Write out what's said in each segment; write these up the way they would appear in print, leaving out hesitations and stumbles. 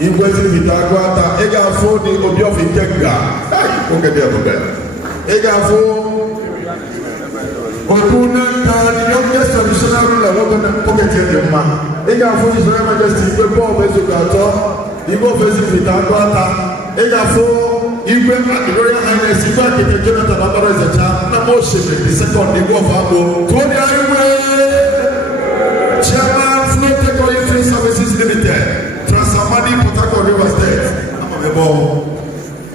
Igwe Vitagwata, Egafo, the Obi of Integra. Okay, there, Egafo, Opponent, the youngest traditional ruler, pocket the man. Egafo is Royal Majesty, the Bob Ezugato, Igwe Vitagwata, Egafo, Igwe, the Royal Highness, Ibaki, Jonathan Anambra is a child, Namoshe, the second, the Bob Abo, Tony Chairman, Flow Technology Services Limited. Samadi Potako River State. I'm a ball.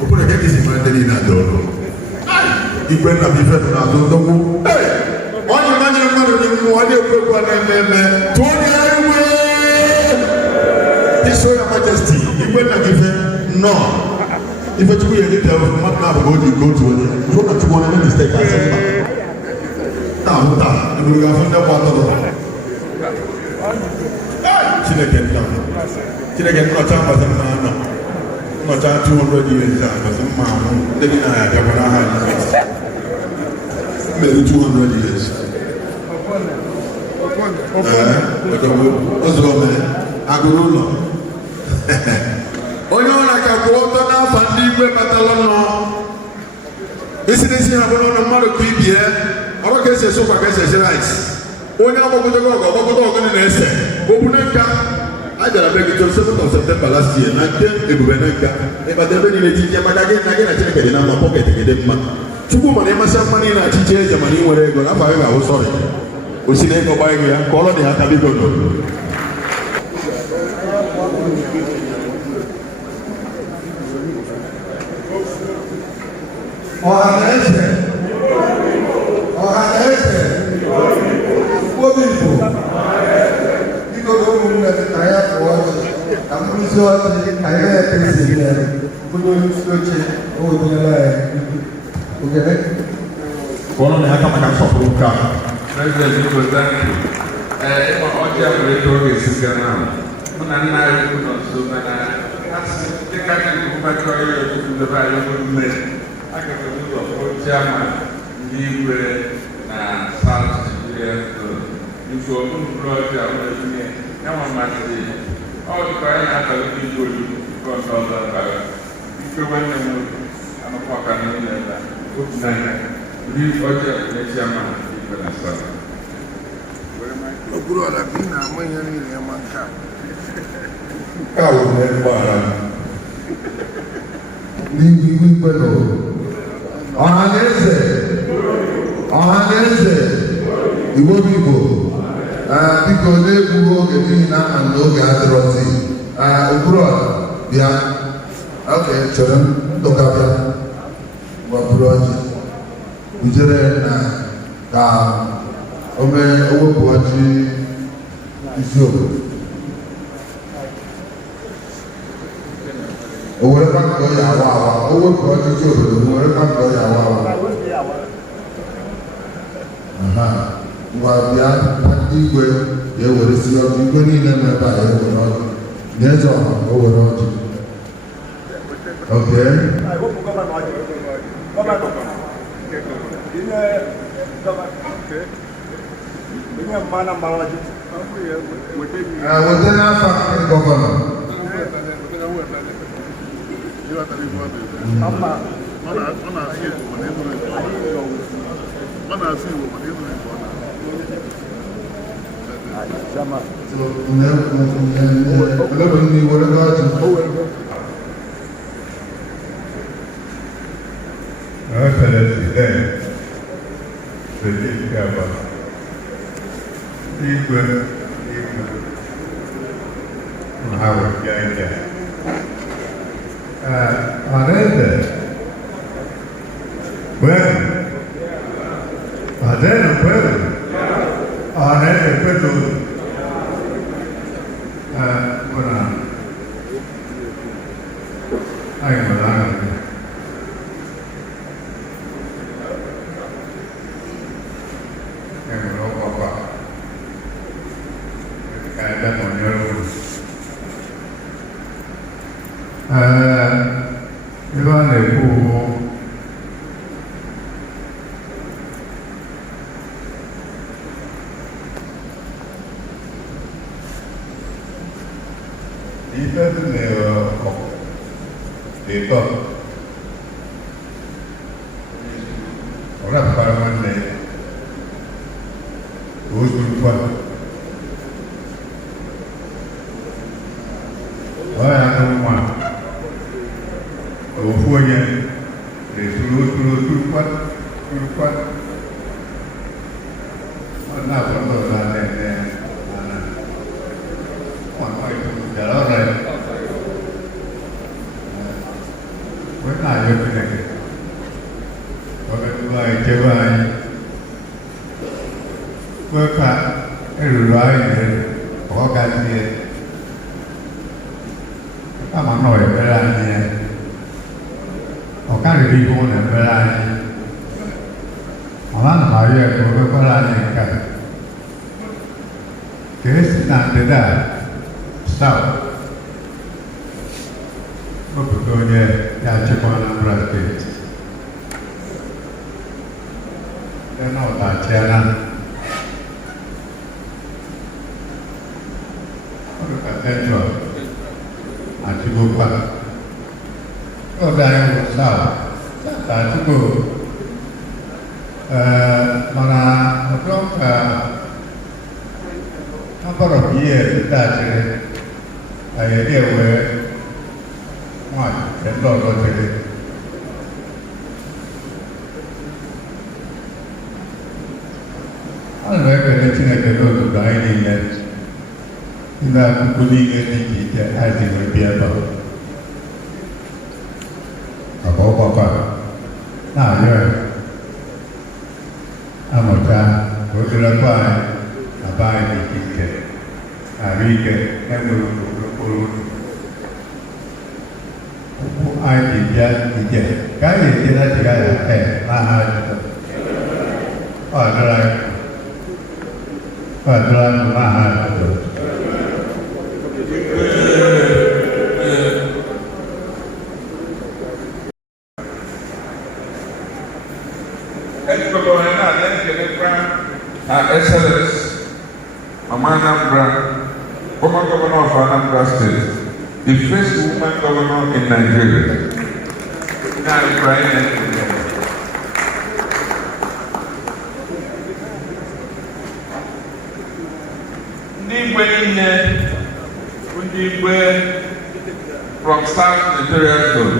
Open a get this in my daily nador. You bring a different nador. Hey, one you manage to do one year program and Tony Highway. This way, Your Majesty. You bring a different no. If you do a little of what now go to it. You don't have to want to mistake. I said, now, you will have the water. Chineke nnọcha mbazi mmanụ nnọcha 200 years mbazi mmanụ ndị dị na ya bịakwa n'aha mere 200 years ozugbo agụrụ ụlọ onye ọra ka kwụ ọtọ n'afọ ndị igwe batala nọ isi n'isi ha bụrụ ọnụ mmadụ ka ibie ọrụ ka esi esokwa ka esi esi rice onye ọgbọgọdọ ọgụ na-ese obune nka I got a big 7th of September last year. I came to Bubenaka. If I didn't need to teach him, I check it in my pocket to get him. Two women, must money in a teacher, the money where I go. I was sorry. We see them go by here, call on the Atabigo. All the crying after the people because of the if you went and I'm a fucking in there, good night. Leave what you're next year, man. Oh, good, I've been a million in a month. Ohanaeze Igbo people because they go get in and no gas roti abroad yeah okay children look at that abroad ujere na ka ome owo buaji isio owo pa ko ya wa owo buaji jo owo pa ko ya wa Wabia Igwe, they were see of Igwe in and by there's all over. Okay. Within our family governor. ife dị n'ịtọ ọ rapụkwara nwanne ya ka o zurukwa ọ ya nụ nwa ofu onye turukwa ọ na-afọ ndị ọzọ na-eme ana bịara ọrụ ya wee na-ayọ Chineke ọ metụrụ anyị chebe anyị kwe ka eruru anyị na-eru ka ọ gazie kama na ọ ekpere anyị ya ọ karịrị ihe ọ na-ekpere anyị mana ana m arịọ ya ka o mekwara anyị nke a ka esi na ndịda South wepụta onye ya achịkwa Anambra steeti ya na ọdachiala ọ dịka tenjọn achịgokwa ọga anyị bụ South achịgo mana ọdọ ka number of years dachiri anyị ga-ewe nwanyị ndị ọzọ chịrị ana m ekele Chineke n'obodo anyị niile ndị akụkụ niile dị iche iche anyị ji wee bịa ebe a maka ọgbakọ na-arịọ amụta ka o dorekwa anyị na be anyị dị iche iche ahụ ike enwere okporo ụkwụ anyị ji bịa ije ka anyị ejelachiga ya n'aha Jizọs ọ dịrị anyị n'aha Jizọs. Her Excellence, Anambra, former governor of Anambra State, the first woman governor in Nigeria. Now, Brian. Ndigbo from South Nigeria Zone.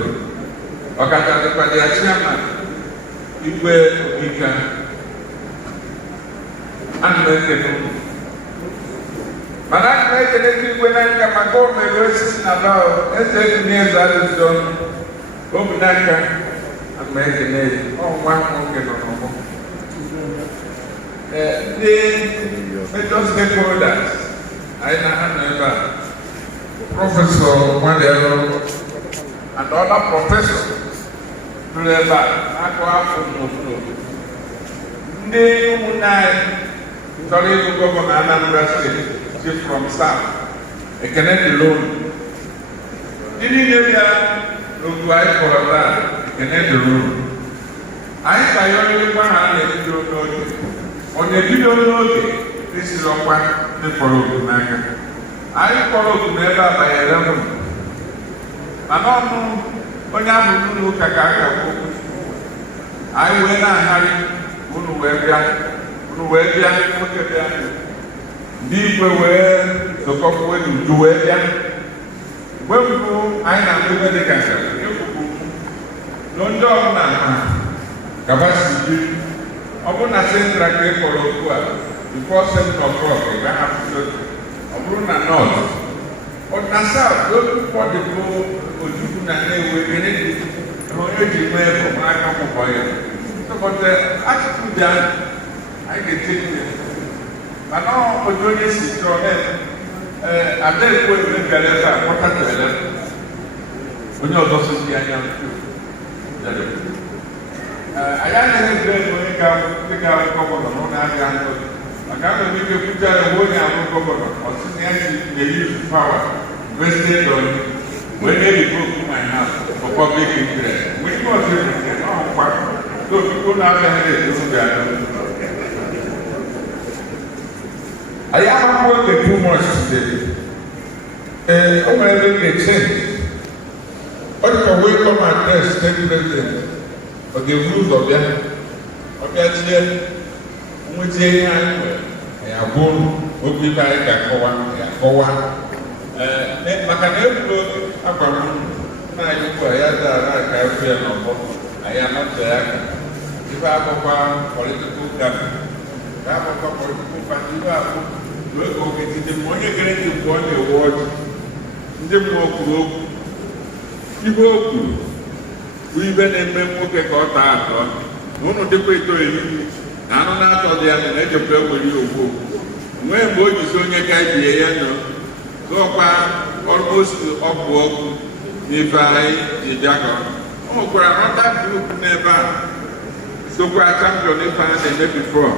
Okachasị kwa the chairman, Igwe Okika. And but I created a big when I come and go to the verses about SL near Zadison, Obanaka, and make a name. Oh, one more. They just get orders. I know Professor Mandelo and other professors. Sorry to go from Anambra State, she's from South. I cannot alone. In the area, look like for that, I cannot alone. I only 100 on the video note, this is on one, the follow to Naga. I follow to never by 11. I don't know when I'm going to Kakaka. I went and had Unuwebia, Ndigbo wee sokọpụ edu webia. Wepụ anyị na-akpụ ebe kasị ekwubu n'ndị ọbụla kapasiti ọ bụrụ na sentra ka ị kpọrọ okwu a before 7 o'clock ị ga-ahapụ ọ bụrụ na north ọ na south otu ụfọdụ bụ ojukwu na na-ewe onye ji mee bụ aka mụkọ ya sọkọta achịkwu dị anyị ga-etinye mana ojú onye si chọọ ada ekwe ebe gara ebe a kpọkọta ele onye ọzọ sosi anya anyị anaghị ebe ebe onye ga-ahụ gọvanọ n'ụlọ ahịa ndụ maka a nwere ike kwute ya nwe onye ahụ gọvanọ ọsịsị ya si na-eyi pawa vested on wee na-eyibo okwu my house for public interest mgbe ihe ọzọ ọhụkwa n'otutu na-abịaghị edozi ya I have worked too much today. O nwere ndị change. Ọ dị ka welcome address state president. Ọ ga-ebu ụzọ bịa. Ọ bịa tie nweta ihe anyị nwere. Ya bụ okwu ibe anyị ga-akọwa ya-akọwa. Maka na ebubo agwa m na anyị ugbu a ya dara aka efu ya n'ọgbọ. Anyị anọte aka. Ife akwụkwọ political gathering. Akwụkwọ political party ibe akwụ wee ka oge dị m onye gere ntị mgbe ọ na-ewe ọjị. Ndị mmụọ kwuru okwu. Ibe o kwuru bụ ibe na-eme nwoke ka ọ taa atọ. Na ụnụ dịkwa eto eriri na anụ na-atọ dị ya na-ejekwa ewere ya ogbo. Nwee mgbe o jisi onye ka ebie ya nọ. Gọkwa almost ọkụ ọkụ n'ife anyị ji bịa ka ọ nwekwara nọta group n'ebe a sokwa champion ife a na-eme before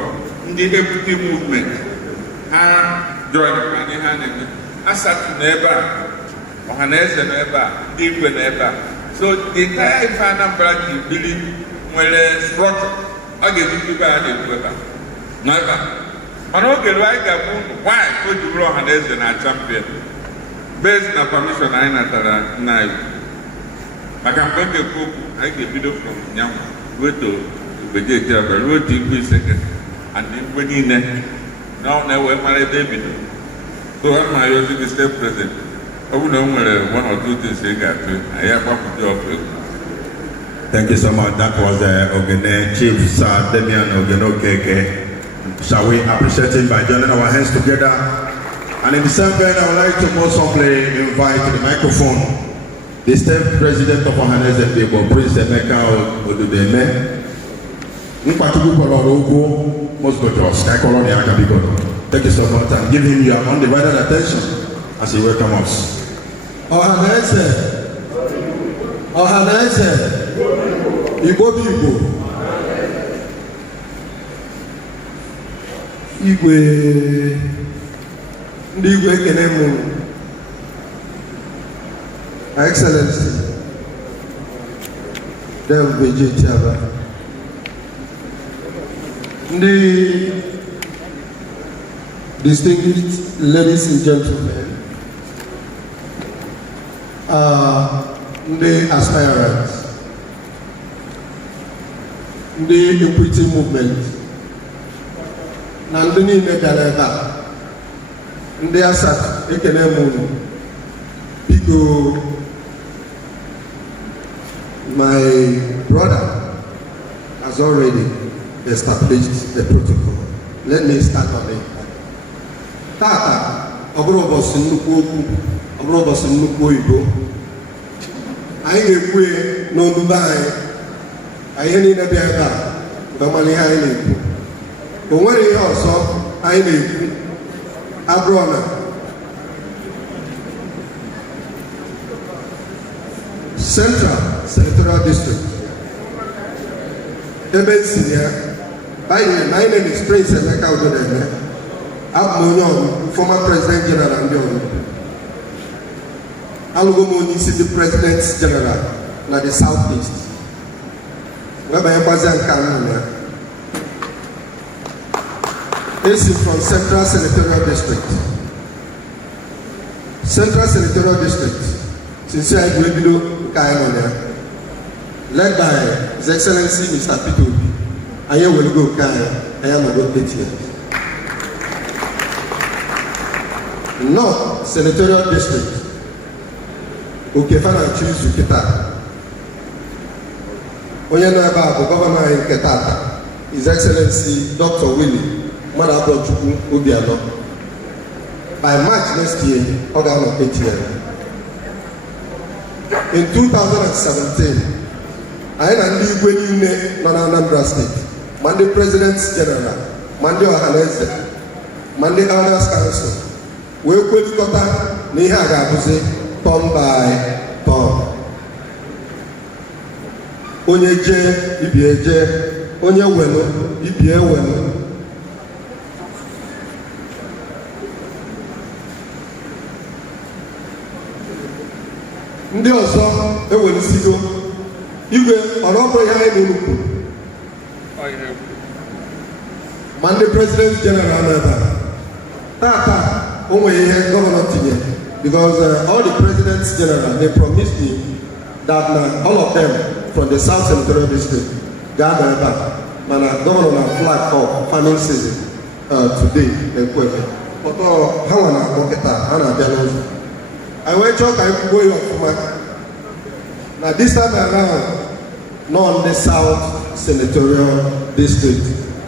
ndị deputy movement ha join ha n'ihe a na-eme Asatụ n'ebe a Ohanaeze n'ebe a ndị Igwe n'ebe a so the entire ife Anambra ji bili nwere structure ọ ga-eji ibe a na-ekwu ebe a n'ebe a mana oge ruo anyị ga-abụ nwanyị o ji bụrụ Ohanaeze na champion based na permission anyị natara nna anyị maka mgbe m ga-ekwu okwu anyị ga-ebido from nyanwụ ruo to Igbejeje abịa ruo to Igwe Iseke and Igwe niile na-ewe mara ebe ebido so ọ ma ya ozi gị state president ọ bụ na o nwere one or two things ị ga-atụ anyị agbapụta ọkụ egwu. Thank you so much. That was Ogene Chief Sir Damian Ogene Okeke. Shall we appreciate him by joining our hands together? And in the same vein, I would like to most humbly invite to the microphone the State President of Ohanaeze Ndigbo, Prince Emeka Odudeme. Most gorgeous. Thank you so much and give him your undivided attention as he welcomes us. Ohanaeze, Igbo bụ Igbo. Ndị Igwe ekene m Excellency Dem Vejetiaba. The distinguished ladies and gentlemen, the aspirants, the equity movement, Nandini Megalega, the Asat Ekenemu, Pico, my brother has already established the protocol. Let me start on it. Tata, Obrobos Nnukwu Igbo. Anyị ga-ekwu n'omume anyị, anyị niile bịa ebe a, ọmali ihe anyị na-ekwu. O nwere ihe ọzọ anyị na-ekwu, abụrụ na Central Senatorial District. Ebe si ya, my name is Prince Emeka Ododeme. I'm former President General and Alugomoni City President General na the Southeast. Whereby I'm from Central Senatorial District. Central Senatorial District, since I Guebido Kaimonia, led by His Excellency Mr. Pito, I will go Kaya, I am about 8 years. North Senatorial District, Okefana choose Uketa. Oyanaba, the governor in Ketata, His Excellency Dr. Willie Madabo Chukwu Obiano. By March next year, organ of 8 years. In 2017, I had a new wedding in Anambra State. Monday President General, Monday Ohanaeze, Monday Elders Council. We will go to Nihaga turn by turn. Onye je, ibie je, onye weno, ibie weno. Ndị ọzọ ewelisigo igwe ọrọbụ ya na-enukwu ma ndị President General na-ebe tata o nwere ihe gọvanọ tinye because all the presidents general, they promised me that all of them from the South Senatorial District gather back. Mana governor na flag of farming season today, but how on a pocket and I went to go of now this time around, not on the South Senatorial District.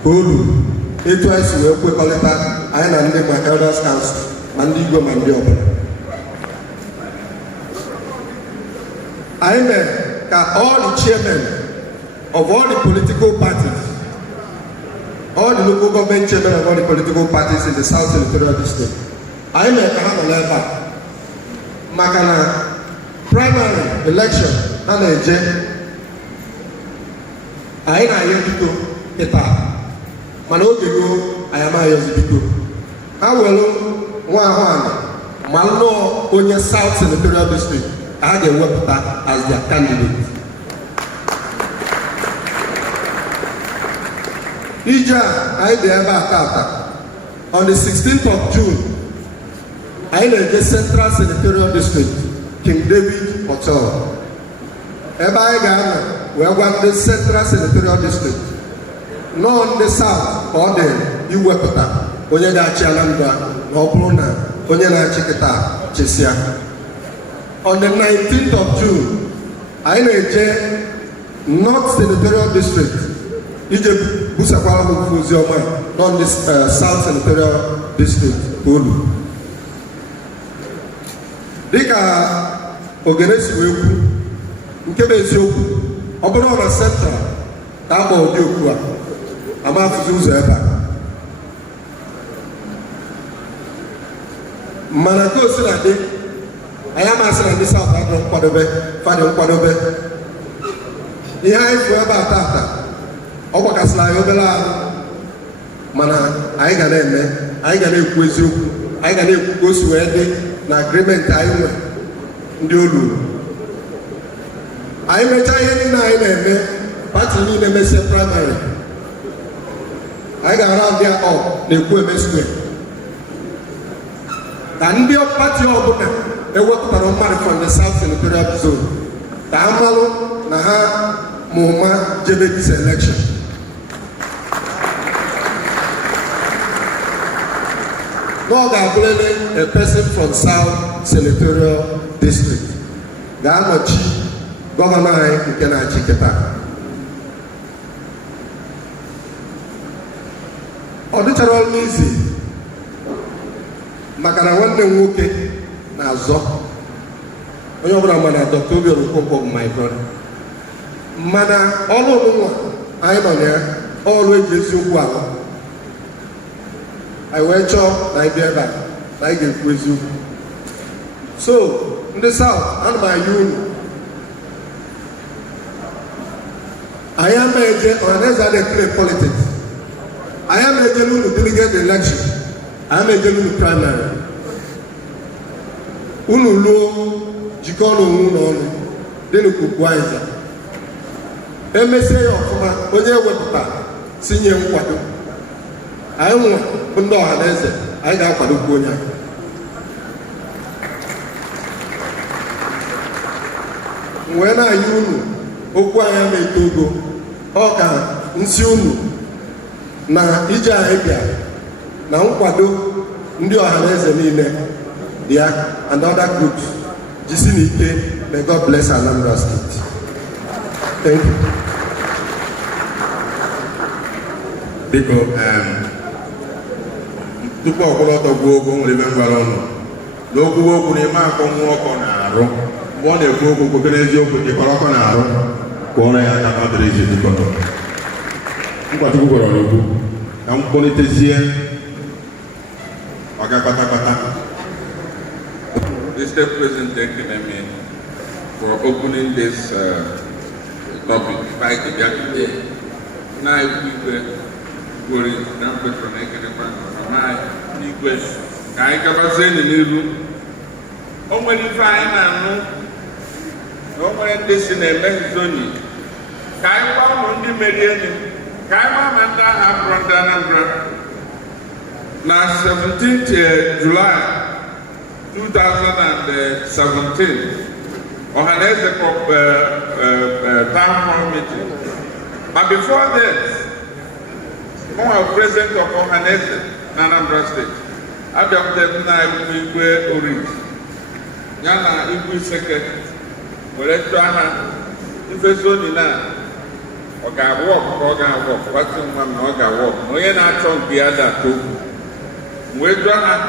Kolu, it was we call it I and my elders council, Ndigbo Mandioba. I met all the chairmen of all the political parties, all the local government chairmen of all the political parties in the South Senatorial District. I met Ohanaeze Makana primary election and I na eta manojo I am ayozibito. How well one Malno Onya South Senatorial District I get work as their candidate. Ija I on the 16th of June I in the Central Senatorial District, King David Hotel. Eba Ghana, we are the Central Senatorial District. No on the South, or the you work with that. Onyeda Anambra, no Bruna, Onyeda Chiketa, Chesia. On the 19th of June, I in the North Senatorial District, Egypt Busakwa Fuzioma, non this South Senatorial District, Ulu. Dika Ogenesi Weku, Nkebe Eziokwu, Obodo na Central, Tabo Odiokwu a, Amafuzi ụzọ ebe a. Mana ka o si na dị, anyị amasị na ndị South adọ nkwadobe, fadị nkwadobe. Ihe anyị fụ ebe a tata, ọ gbakasịla anyị obere ahụ, mana anyị ga na-eme, anyị ga na-ekwu eziokwu, anyị ga na-ekwu ka o si wee dị na agreement anyị nwe ndị olu. Anyị mechaa ihe niile anyị na-eme, pati niile mesie praịmarị, anyị ga-ara ndị ọ na-ekwu eme square. Ka ndị pati ọbụla ewepụtara mmadụ from the South Senatorial Zone ka ha malụ na ha ma ụma jebe this election. No ga-abụrịrị a person from South Senatorial District ga-anọchi gọvanọ anyị nke na-achị kịta. Ọ dịchara ọrụ izi maka na nwanne m nwoke na-azọ onye ọbụla mana Dr. Obiora Okonkwo bụ my brother. Mana ọrụ ọnụnwa anyị nọ na ya ọrụ eji eziokwu ahụ. anyị wee chọọ na anyị bịa ebe a na anyị ga-ekwu eziokwu. So ndị South ana m ayị unu anyị ama eje Ohanaeze adịghị play politics. anyị ama eje n'unu delegate election, anyị ama eje n'unu primary. Unu luo jikọọ n'onwe unu ọnụ dị n'ikuku anyị emesie ya ọfụma onye ewepụta si nye nkwado anyị nwe ndị Ohanaeze anyị ga-akwadokwu onye ahụ. Wee na-ayị unu okwu anyị ama eto ogo ọ ka nsi unu na ije anyị bịa na nkwado ndị Ohanaeze niile bịa and other groups jisi n'ike. May God bless Anambra State. Thank you. Biko tupu ọkwụrụ ọtọ gbuo okwu nwere ebe ngwara ọnụ n'okwu okwu na ime akọ nwa ọkọ na-arụ mgbe ọ na-ekwu okwu kwekere eziokwu dịkọrọ ọkọ na-arụ ka ọrụ ya aka ọ dịrị iji dịkọrọ nkwachukwu gwara n'okwu ka m kpọlitezie ọga kpatakpata. Mr. President, thank you for opening this topic. If I could get today, now we were in number from my request. I can say the new only if I am no one this in a message. Kaiwa Mundi Median, Kaiwa Manda Anambra. Last 17th July 2017, Ohanaeze town hall meeting. But before that, I was president of Ohanaeze in Anambra State. I was na Igwe Orange. Yana Igwe Secretary. Where to Anna, if it's only now, or can walk, what's in one, or can walk. No, you're not on the other two. Where to Anna,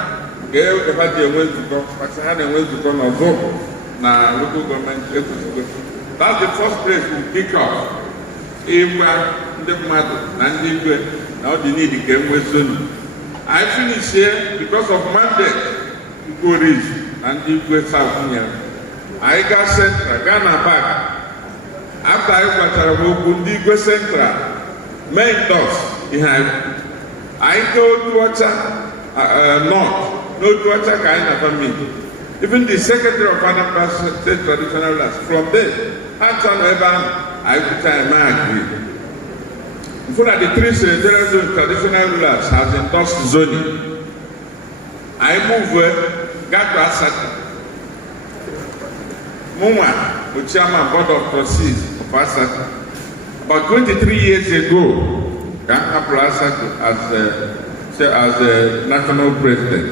gave the party away to go, but I had a way to go no vote. Now, local government, that's the first place we kick off. If we are the mother, and now they need to get with soon. I finish here because of mandate to go rich and deep with South here. I got Central, Ghana back. After I got a Bundi Central, main doors behind. I go to water north, no to water kind of family. Even the secretary of Anambra State Traditional Rulers, from there, hands on I could agree. For the three senatorial traditional rulers has endorsed zoning. I move got to Asaka. Muma, the chairman board of trustees of Asaka. About 23 years ago, Ghana Asaka as a national president.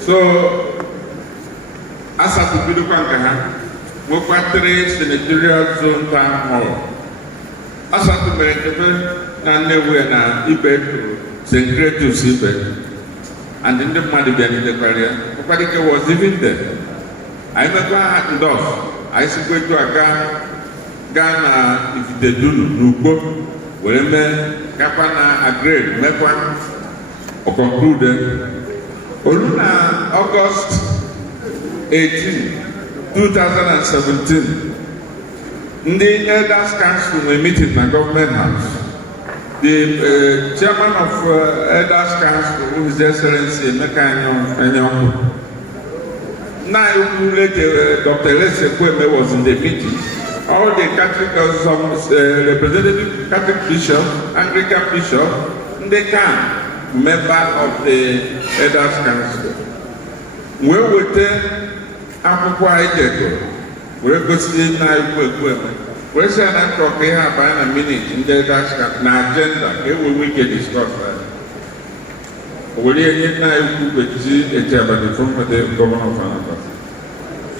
So, Asaka Bidukankaha, we got 3 senatorial zone town hall. Asatu Merentepe na Newe na Ibe Secretus Ibe. And in the Madibian in the career, Opadike was even there. I remember enough. I used to go to a Ghana if they do Nubo, wherever Kapana agreed, Mekwan, or concluded. Oluna August 18, 2017. The Elders Council will meet in the government house. The chairman of Elders Council, who is Excellency Mekanyo, now Dr. Lese Kweme was in the meeting. All the Catholic, some representative Catholic bishop, Anglican bishop, they can member of the Elders Council. We will tell Akwụkwọ Ijeko. We're going to see now. We're saying that we have a minute in the agenda. We can discuss that. We're here now to see a chairman from the governor of Anambra.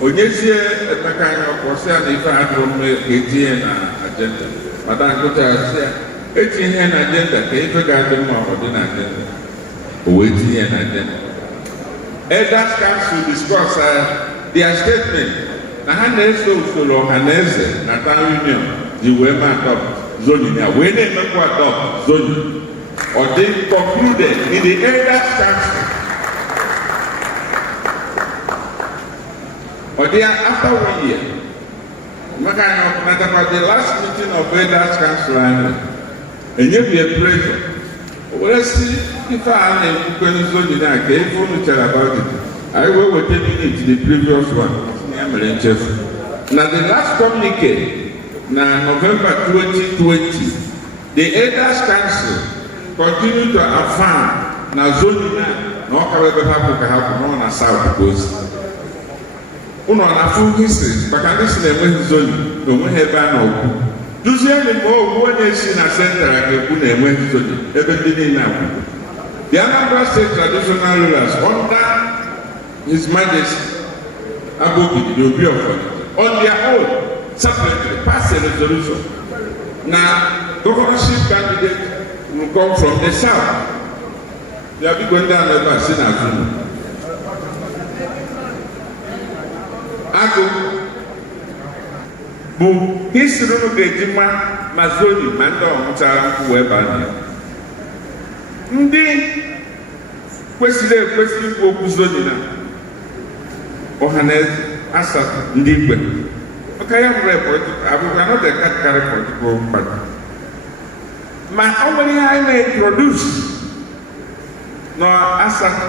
When you see a kind of person, if I had from ATN agenda, but I'm going to say ATN agenda, if you got them more than agenda. ATN agenda. Elders Council discuss their statement. Ohanaeze Ohanaeze na town union the women adopt zoning. When they make adopt zoning, or they concluded in the Elders Council, or they are after 1 year. The last meeting of Elders Council, and you be a pressure. Let's see if I am zoning. I gave you about it. I will take it to the previous one. Now the last communique, now November 2020, the Elders Council continue to affirm now zoning no happen on South Coast. On a full history, but can this never zoning, no one have an open. Do you have more one is in a center and a good name when zoning, ever been now? The Anambra State Traditional Rulers under His Majesty Abobi, the Obi of on their own, separately, pass a resolution. Now, governorship candidate will come from the south. They are going down the vaccine as well. Ago, bu history no gejima mazoni mando muta webani. Ndi kwesile okuzoni na. Ohanaeze Ndigbo. Okay, I'm not a category political party. How many I may produce? No, Asaka,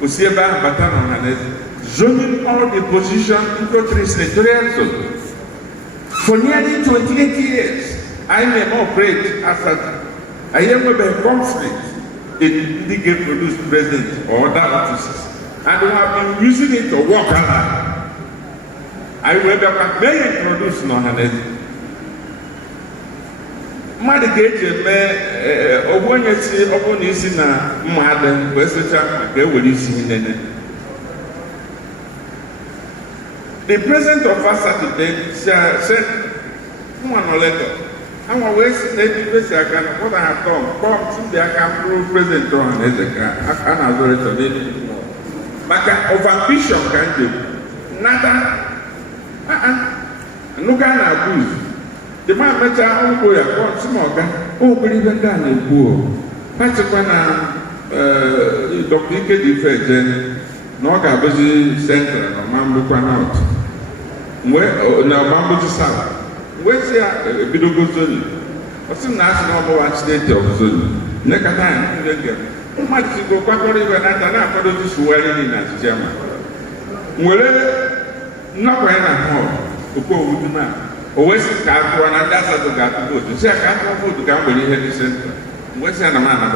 Usieba, Batan, Ohanaeze, zoning all the position into 3 senatorial zones. For nearly 28 years, I may operate Asaka. I am a conflict in the produce president or other offices. and we have been using it to work hard. I will may introduce Ohanaeze. Mmadụ ga-eji eme ogbenye si ọbụ na isi na mmadụ wee sịcha maka ewere isi nene. The president of our Saturday said, I'm always saying, what I have done, come to the account president Ohanaeze and authority. But of ambition can do. Nada. No can abuse. The man met our own boy, I some organ, oh, believe in that in poor. Pachapana, Dr. Ike defense, no Gabazi Center, no Mambuka out. Where now Mambuka Sala. Where's the Bidogo Zoni? What's the national one state of Zoni? Nekatan, you might go back or even at an apple to swearing in as German. Well, not when I'm home, to go with the man. Always got one and that's how to get to go. To say, I can't go to Gambling in the center. Where's the man?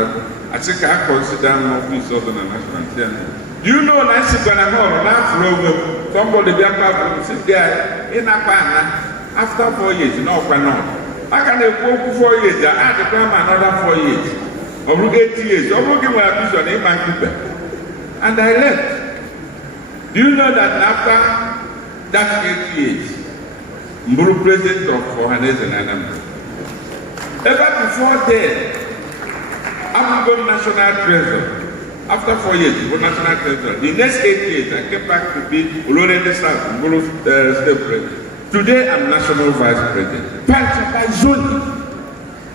I think I consider more peace of the national center. Do you know Nancy Ganamor, last row, somebody be a sit there in a pan after 4 years? No, why not? I can go 4 years, I had to come another 4 years, or 8 years, or looking my vision in my people. And I left. Do you know that after that 8 years, Mburu president of Ohanaeze and Anambra. Ever before then, I'm national treasurer. After 4 years, I'm national treasurer. The next 8 years, I came back to be Olorende South, Mburu state president. Today, I'm national vice president. By zoning.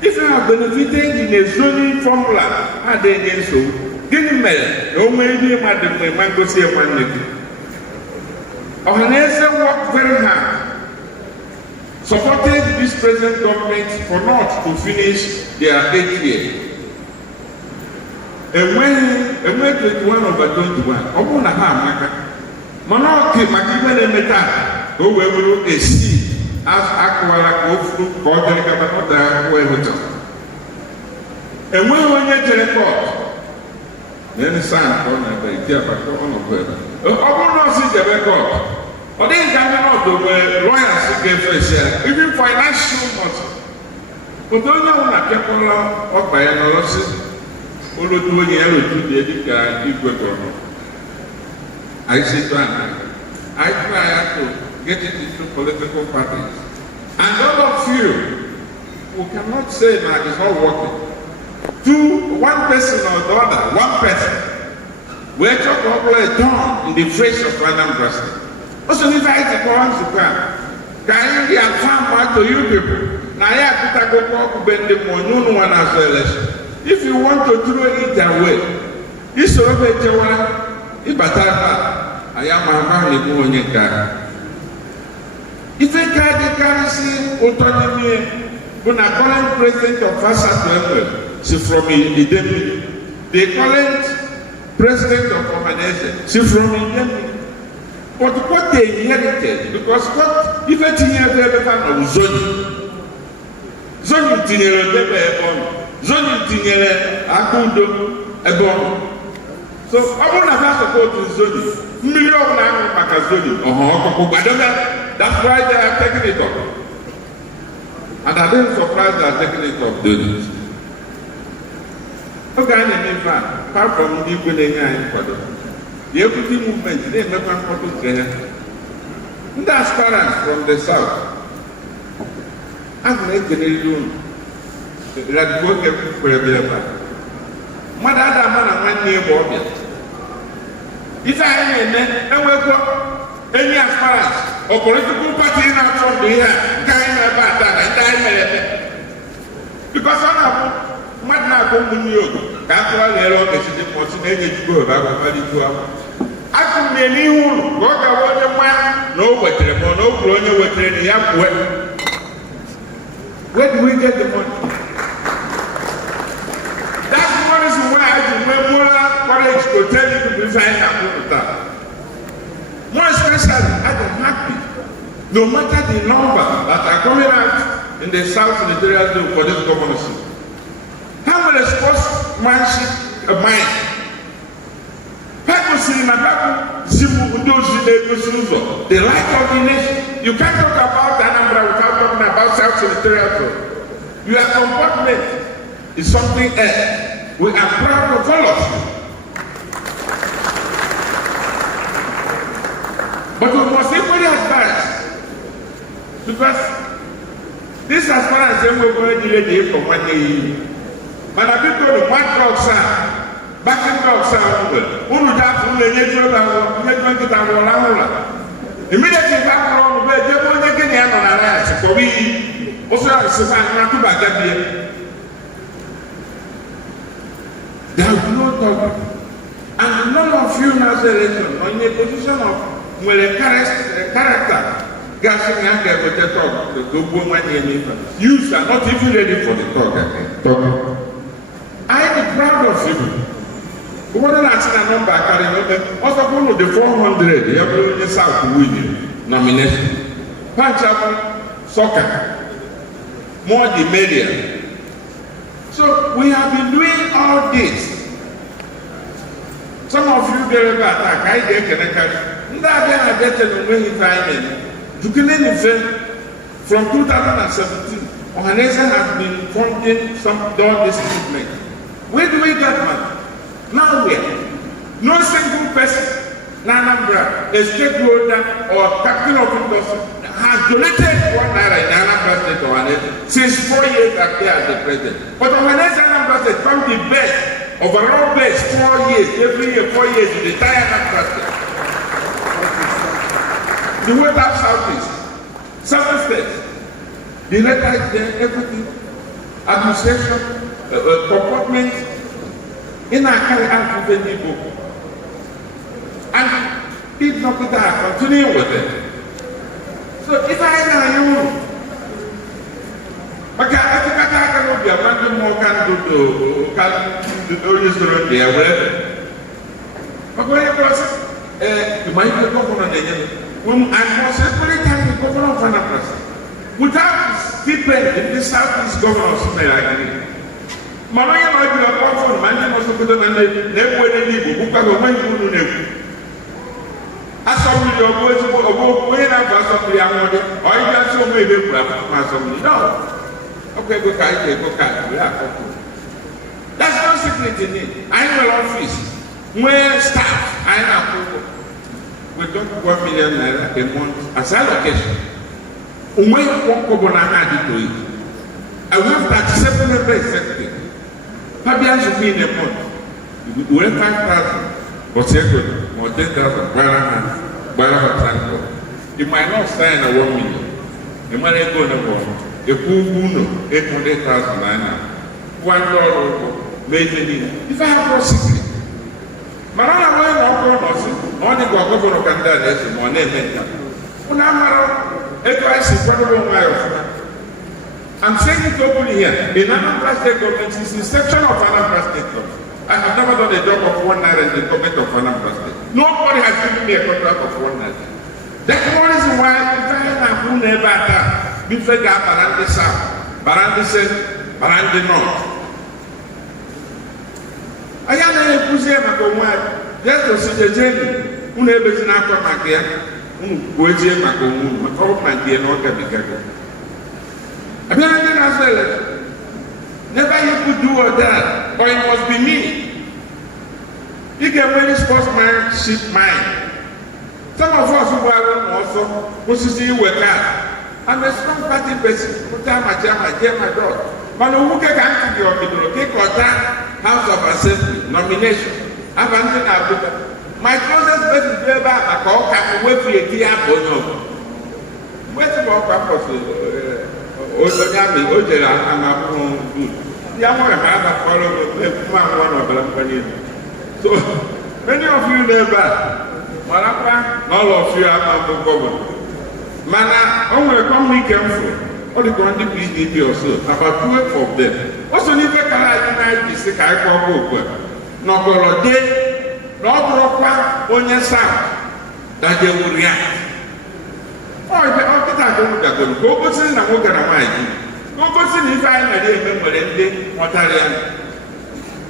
If you have benefited in a zoning formula, I didn't so. Didn't matter. No way, man go see a man. Ohanaeze worked very hard. Supported this present government for not to finish their 8th year. And when 21/21, Obuna Hamaka, Monarchy, Makiman and Meta, who will a sea as Aquara of fruit, Cordial Cabanota, where and when you get a court, then the son of the Tiapaco on the weather. Obuna sees the record. But then cannot do lawyers against even financial matters. But don't you want to people or by analysis? All the doing yellow to the editor equal. I say to I try to get it into political parties. And all of you who cannot say that it's not working. One person or the other, one person. We're talking about a dawn in the face of Anambra State. Also, if I take one to come, can you farm to you people? Now, I have to go to bend the moon one as well. If you want to throw it away, this sort of a Jawa, if I am a man in the car. If I can't currency autonomy, when a current president of Fasa she from Idemi, the current president of Ohanaeze, she from Idemi. But what they inherited, because what if a thing ever found Zoni? Zoni Tinere Debe, Zoni Tinere Akundo, Ebon. So I want to have to go to Zoni. Million of Makazoni, that's why they are taking it up. And I didn't surprise they are taking it up doing it. Okay, apart from the Equity the equity movement, they never important there. And that's parents from the south. I've made the loan. That go get for a Mother man and 1 year Bobby. If I had I will go any aspirants or political party out from the year, dying about that and dying. Because I have Madna Comunio, Capital Error, the city possibility to go about the I could be anyone, what I want a man, no wetter, no colonial wetter in the young way. Where do we get the money? That's one is why I remember college to tell you to design a more especially, I am happy, no matter the number that are coming out in the South Senatorial Zone for this governorship. How will a sportsmanship of mine? People see my the light of the nation. You can't talk about Anambra without talking about South Senatorial Zone. Your comportment is something else. We are proud of all of you. But we must equally advise, because this as far as we're going to delay for 1 day. But I think the one dog sound, backing dog sound, who would have to lay it around, immediately back around the bed, they won't get any other alliance. For we also have to not to back that year. There are no talk. And none of you now election on a position of character. Gassing and with the talk, the good woman, you are not even ready for the talk. I am proud of you. What did I say? Number carrying also one of the 400, the every South William nomination. Punch up soccer, more the media. So we have been doing all this. Some of you get about attack. I get connected. That they are better when you find it. You can even from 2017, Ohanaeze has been funding some all this movement. Where do we get money? Nowhere. No single person, Anambra, a stakeholder or captain of industry has donated $1 in Anambra State to Ohanaeze since 4 years that they are the president. But Ohanaeze Anambra State found the best, overall best, 4 years, every year, 4 years in the entire Anambra State. The way back southeast, southern states, the letter is there, everything, administration, comportment, in our carry out with the book. And if not that, continue with it. So if I know you, okay, I cannot be a random more can do the restaurant there, wherever. But when it was, you might be a governor. When I was every time the governor of Anambra, without stipend in the Southeast governors, may I agree. Manoya might be a powerful man, also put on the never who can go when you know. As some of your words about when I was up the young or you have so many people have no. Okay, go carry, we are. That's no secret in it. I know office. Where staff, I know. We don't 1 million naira a month as allocation. When you walk over to it, I have 37 executives. Fabian should be in a month. We have 5,000, but second, or 10,000, you might not sign a 1 million. You might go to one. You could 800,000 naira. $1 maybe. If I have no secret. Marana way no go no only go governor can do this mo na ementa una maro advice probably my I'm saying it openly here in Anambra State government is inception of Anambra State government. I have never done a job of 1 naira in the government of Anambra State. Nobody has given me a contract of 1 naira. That's one reason why I never had before Barandi South, Barandi South, Barandi North. I am a museum of one. Just to see the journey. Who never been out of my care. Who is here, my own, my dear, not a big girl. I mean, as well. Never you could do or that, or it must be me. You get very sportsmanship mind. Some of us who are also, who see you with that. I'm a strong party person. Put down my jam, my dog. But who can come to your middle, take or that. House of Assembly, nomination. My closest person is ever a call can wait for a tea apple. Where's the more purpose? Ojami, Ojera, and a good. The other have followed one of them. So many of you never. Malapa, all of you are not government. Mana, only come we careful. All the country PDP also, about 12 of them. Also, if you can be sick, I call no go day, no proper on your side that they will react. Oh, if you don't go to the go to mind. Go to the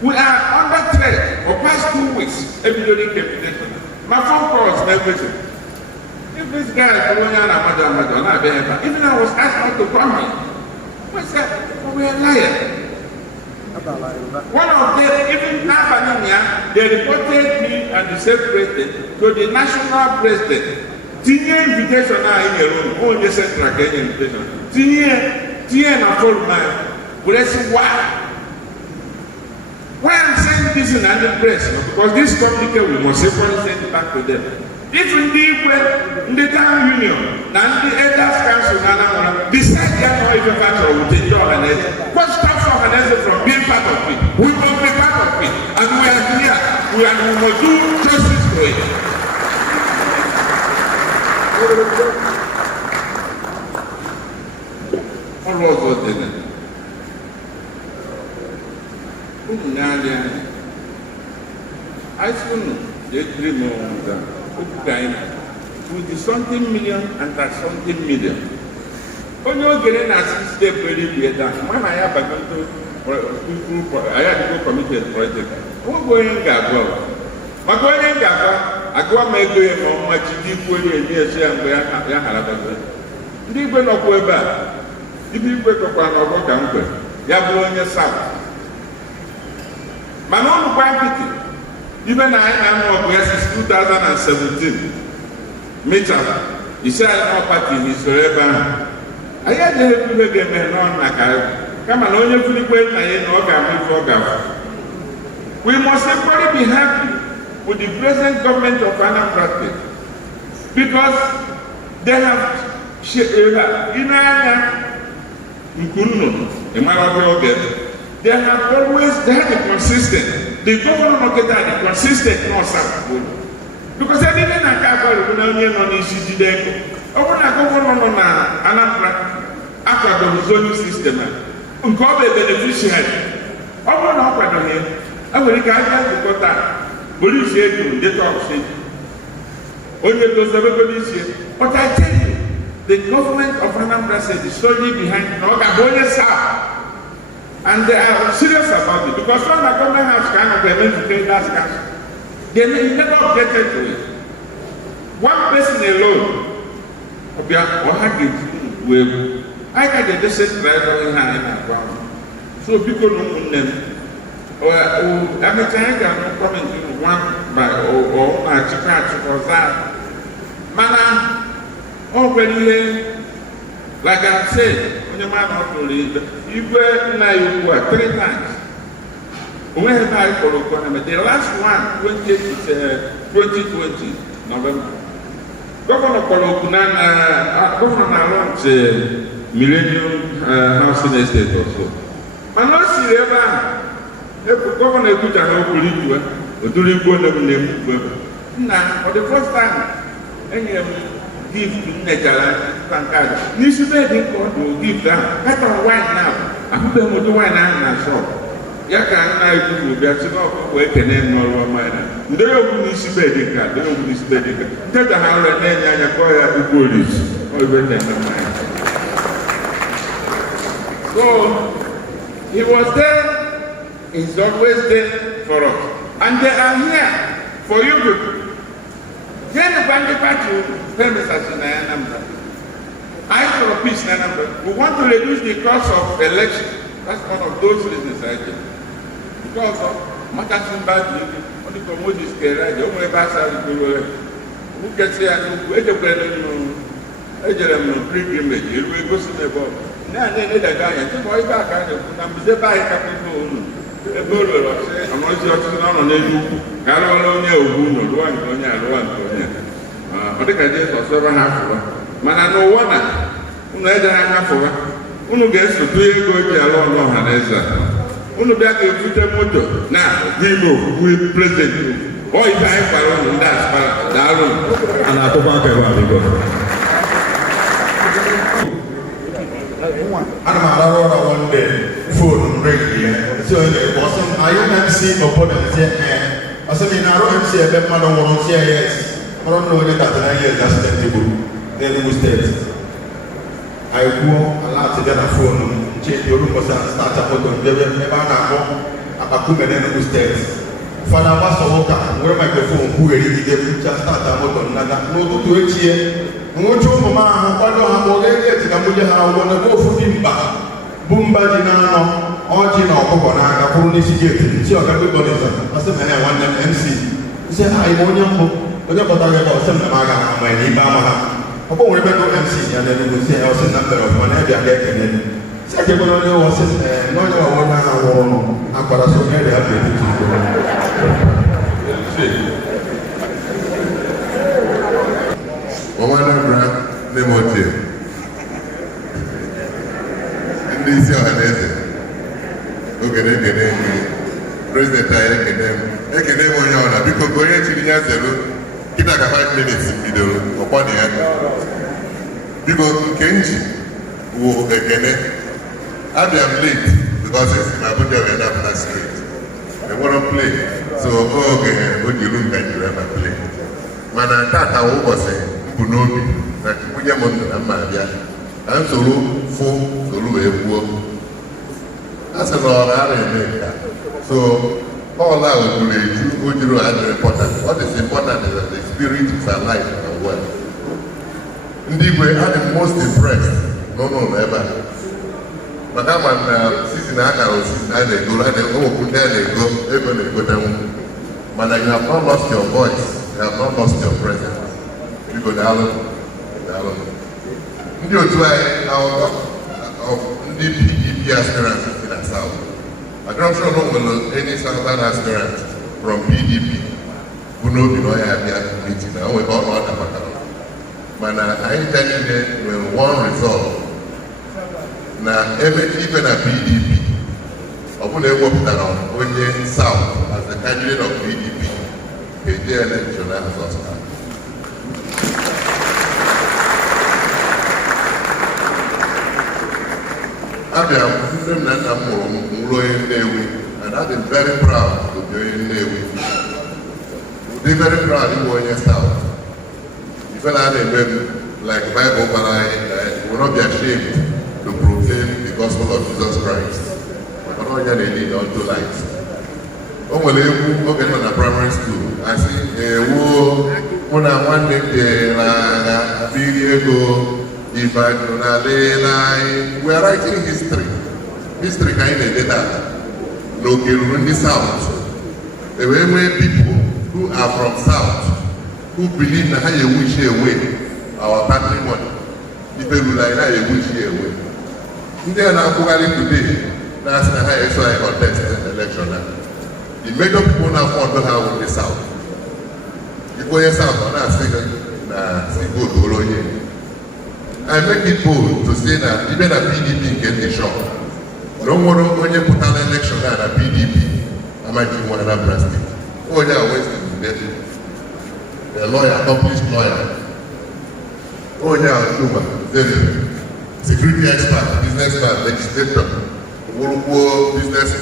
We are under threat for past 2 weeks, everybody kept my phone calls and everything. If this guy is going on even I was asked not to come here. What's that? Oh, we are liars. One of them, even Tanzania, they reported me and the same president to the national president. Tinye invitation now in your room, only central Kenya invitation. Tinye na full man. But I say, why? Why I'm saying this in the press? Because this communique we must equally send it back to them. If indeed when the town union and the elders council in Anambra decide they are not even part of the Ohanaeze, what stops Ohanaeze from being part of it? We must be part of it. And we are here. We must do justice to it. All of us did it. I soon they dream of Ukraine with the something million and that something million. When you get in as step really better, when I have a committed project, I'm going to go. I'm going to go. I go make a much deep way and yes, I'm going to have a deep way of Weber. If you break up on our country, you are blowing yourself. My own quantity, even I am of since 2017. Mitchell, he said, I'm party is forever. I had to help you again, come on, only if you wait, I we must equally be happy with the present government of Anambra State because they have they have always they had a consistent. The governor of the consistent north south because everything I can't go to the ECG there. I want to governor on Anambra after the zoning system. Uncover beneficiary. I want to open here. I will regard the quota. Police here to the top state. Only those everybody's here. But I tell you, the government of Anambra State is solely behind Ogaboye South. And they are serious about it because when the government has kind of payment to pay that cash, they never objected to it. One person alone, I got a decent driver in hand. So people know them. I'm a time coming to one by or or that. Man, already, like I said, when the man not to lead. You were now 3 times. When I for the last one, 2020, November. Governor Kolokunana, Governor launched Millennium Housing Estate also. And not see ever, Governor Kutano Politua, or during Bonham. Now, for the first time, any give to Negala, Pancada. Nisube will give them. That's all wine now. I put them with the wine and shop. Yaka and I do be a small way can end more minor. They don't Nisube, they don't Nisube. Tell the house and then I acquire the police. Or even them. So he was there, he's always there for us. And they are here for you people. Then the Bandi Party famous as in Anambra. I for peace in Anambra. We want to reduce the cost of election. That's one of those reasons I did. Because of Makasin Badi, only commodities carried, the only basa who gets here and who get a pilgrimage, you will go to the boat. Now they need a guy and take away back and the buy a couple a border of say, I'm not sure on the Calonia Uno, one. I think I did for 7 half. Man, I know one. Neither half of it. Uno gets to 3 go to Ohanaeze. Uno back a future motor. Now, Ndigbo, we present you. Or if I have on that, and I go back around the go. I'm one day, phone ring. So it wasn't IMC opponents yet. I said, in our MC, I bet Madam won't say yes. I don't know that I hear that's Ndigbo. Then we state. I go a lot to get a phone, change your room and start up with them. Never know. I could then we state. Father was a worker, where my fon kwugheri ike pụcha stata moto nnata n'ụtụtụ echie nwụcha ụmụ m ahụ kwado ha ma oge eti ka mụnye ha ụgwọ na ofu dị mkpa bụ mba ji na-anọ ọjị na ọkụkọ n'aka kwụrụ n'isi geti si ọgagogoniza ọsị ma ya nwanne m MC sị ha ime onye mbụ onye kpọtara ebe ọsị na m aga ama ya n'ikpe ama ha ọkpọ nwere ebe MC ya na-enugo si ya ọsị na mbere ọfụma na ịbịa ga-ekele si ekekwana onye ọsị n'onye ọnwe ha nwụrụ akwara so onye ya bụ etiti Anambra name ochie ndị isi ọhaneze oge na-ekene prezidenti anyị ekene m onye ọbụla biko ka onye chiri ya zero kịta ka 5 minutes bidoro ọkpọna ya biko nke nji wụ ekene abịa m late because esi na Abuja wee napụta street enwere play so oge o jiru nka jiri na play mana tata ụbọchị mbụ n'obi na chikwunye m ndụ na mma abịa ka nsoro fụ soro wee gbuo a sị na ọra ara eme nka so all our Ujuru are important. What is important is that the spirit is alive and well. Ndigbo are the most impressed. No, ever. Madam, season after season, I go, but you have not lost your voice. You have not lost your presence. You go down. Ndi otu anyị of ndị PDP aspirants in the South. I don't know any Southern aspirant from PDP who know the lawyer meeting. Now we all know that. But I tell you that one result. Now even a PDP, I want to work around only South as the candidate of PDP. The election has also started. And I'm very proud to be in Navy. We're very proud to go in the South. If I had like Bible, but I will not be ashamed to proclaim the gospel of Jesus Christ. But I'm not going to unto light. When I was in primary school, I see when I wanted to be if I do not we are writing history. History kind of data. Located in the South. There were many people who are from South who believe that how you wish away our patrimony. People who like how you wish away. They are now today. That's how you saw a contest election. The major people now want to have in the South. You go in the South, and I say go to I make it bold to say that even a PDP can be shot. No one when you put an election at a PDP, I might do one Anambra State. Oh yeah, a lawyer, accomplished lawyer. Oh yeah, Schumer, security expert, businessman, legislator, business,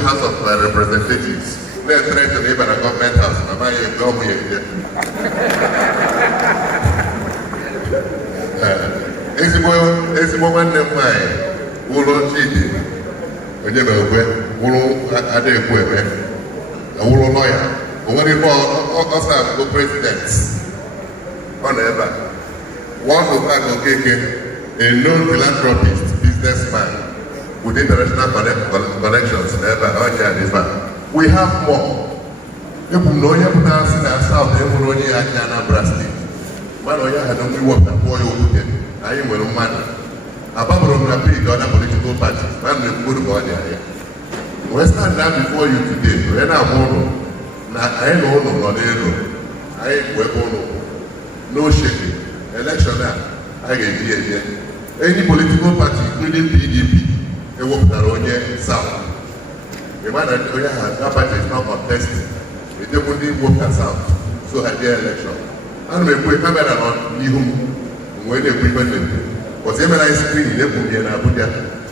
House of Representatives. They're trying to live in a government house. Ezigbo nwanne m nwanyị wụrụ Chidi onye na-ekwe wụrụ Adekwu eme wụrụ lọya o nwere ife ọsa bụ president ọ nọ ebe a one Okeke, a known philanthropist, businessman with international connections ebe a ọnya adịba. We have more. Ebu m na onye pụtara si na South enwere onye ya anya Anambra State. Man, I had only worked at boy over there. I am a man. Above from the other political parties, man, the good body. We stand down before you today. When I know no, I no shaking. Election I get here. Any political party, including PDP, they work around South. The man that party is not contested. They only work at South. So at the election. And we put camera on Nihum when they prevent them. Because every nice screen, they put me in Abuja.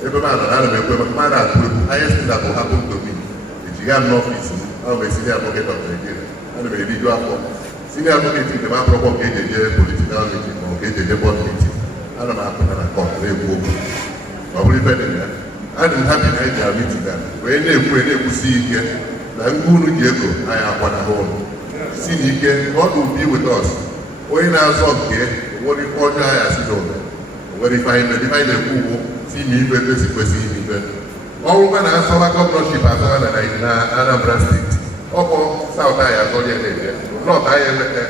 Every man that highest thing that will happen to me. If you have no office, I'm a senior advocate of Nigeria. And we need you for senior advocate in the man proper political meeting or board meeting. I don't have to come. They will I'm happy Nigeria meeting that. When they see here, na ngunu ji ego anyị akwanahụ ụlọ si n'ike God will be with us. Onye na-azọ nke nwere ife ọjọọ anyị asị n'ụlọ nwere ife anyị na-ekwu ugwu si n'ife kwesị n'ife ọrụ na asọwa gọvanọship asọwa na Anambra steeti ọ bụ saụt anyị azọrọ ya na-eje nọt anyị enweta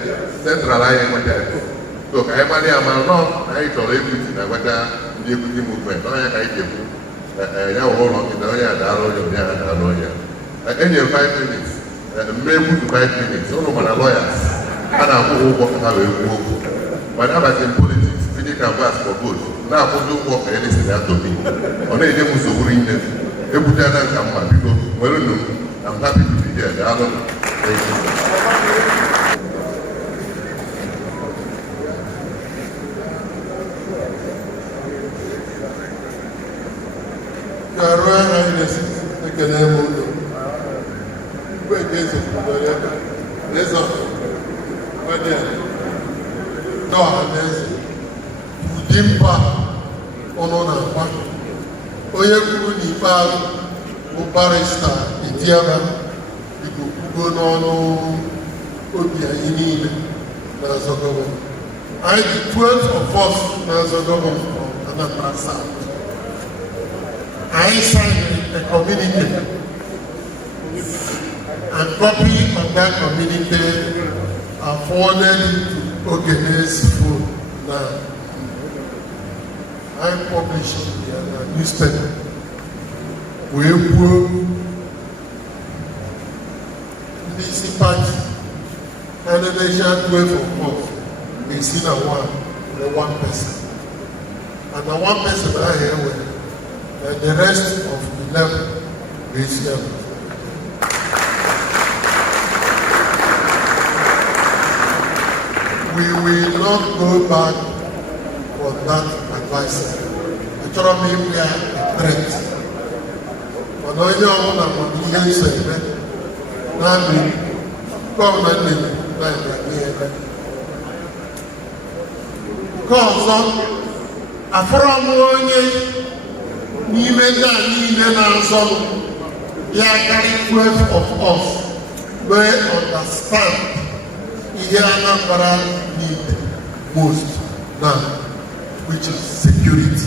central anyị enweta so ka anyị mara ya ma nọ anyị chọrọ ekwuti na nweta ndị ekwuti movement ọnya ka anyị ga-ekwu ya wụ ụlọ nkịta onye a daara onye onye a daara onye enyere 5 minutes mme ekwutu 5 minutes ụlụ mana lawyers a na-akwụ ụgwọ ka ha wee kwuo okwu mana abazi politics ndị canvas for vote na-akwụdo ụgwọ ka ele si na-atọbi ọ na-enye m nsogbu rinne ebutela nka mma biko nwere nụ I'm happy to be here. Daalụ. Thank you. Your Royal Highness, ekele m unu. Mgbe ga-eso ya ka eze onye ndị Ohanaeze ụdị mba ụnụ na-akwa onye kwuru n'ikpeazụ bụ barista Etiaba biko kwugo n'ọnụ obi anyị niile na-azọ gọvanọ. Anyị dị 12 of us na-azọ gọvanọ Anambra South. I signed a communique and copy of that communique are forwarded to Ohanaeze phone now. I published in a newspaper. We will this party and the nation 12 of us we see the one person. And the one person I hear with the rest of 11 is here. We will not go back for that advice. I told me we are a threat. But I know that when you say that, now we come and live. Because n'ime ndị a niile na-azọ ya karị 12 of us wee understand ihe Anambra need most now, which is security.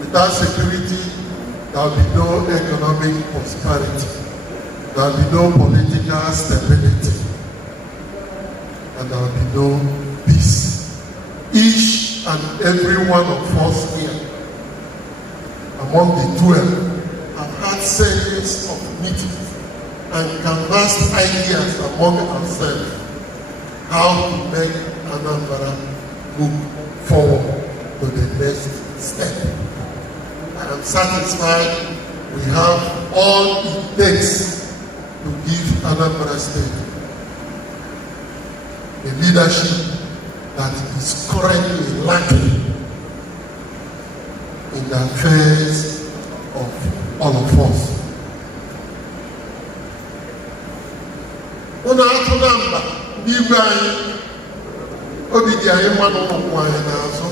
Without security, there will be no economic prosperity, there will be no political stability, and there will be no peace. Each and every one of us here among the 12 have had series of meetings and canvassed ideas among ourselves how to make Anambra move forward to the next step. I am satisfied we have all it takes to give Anambra State a leadership that is currently lacking in the affairs of all of us. Unu atụ na mba n'igwe anyị obi dị anyị mmanụ ụmụ anyị n'azụ.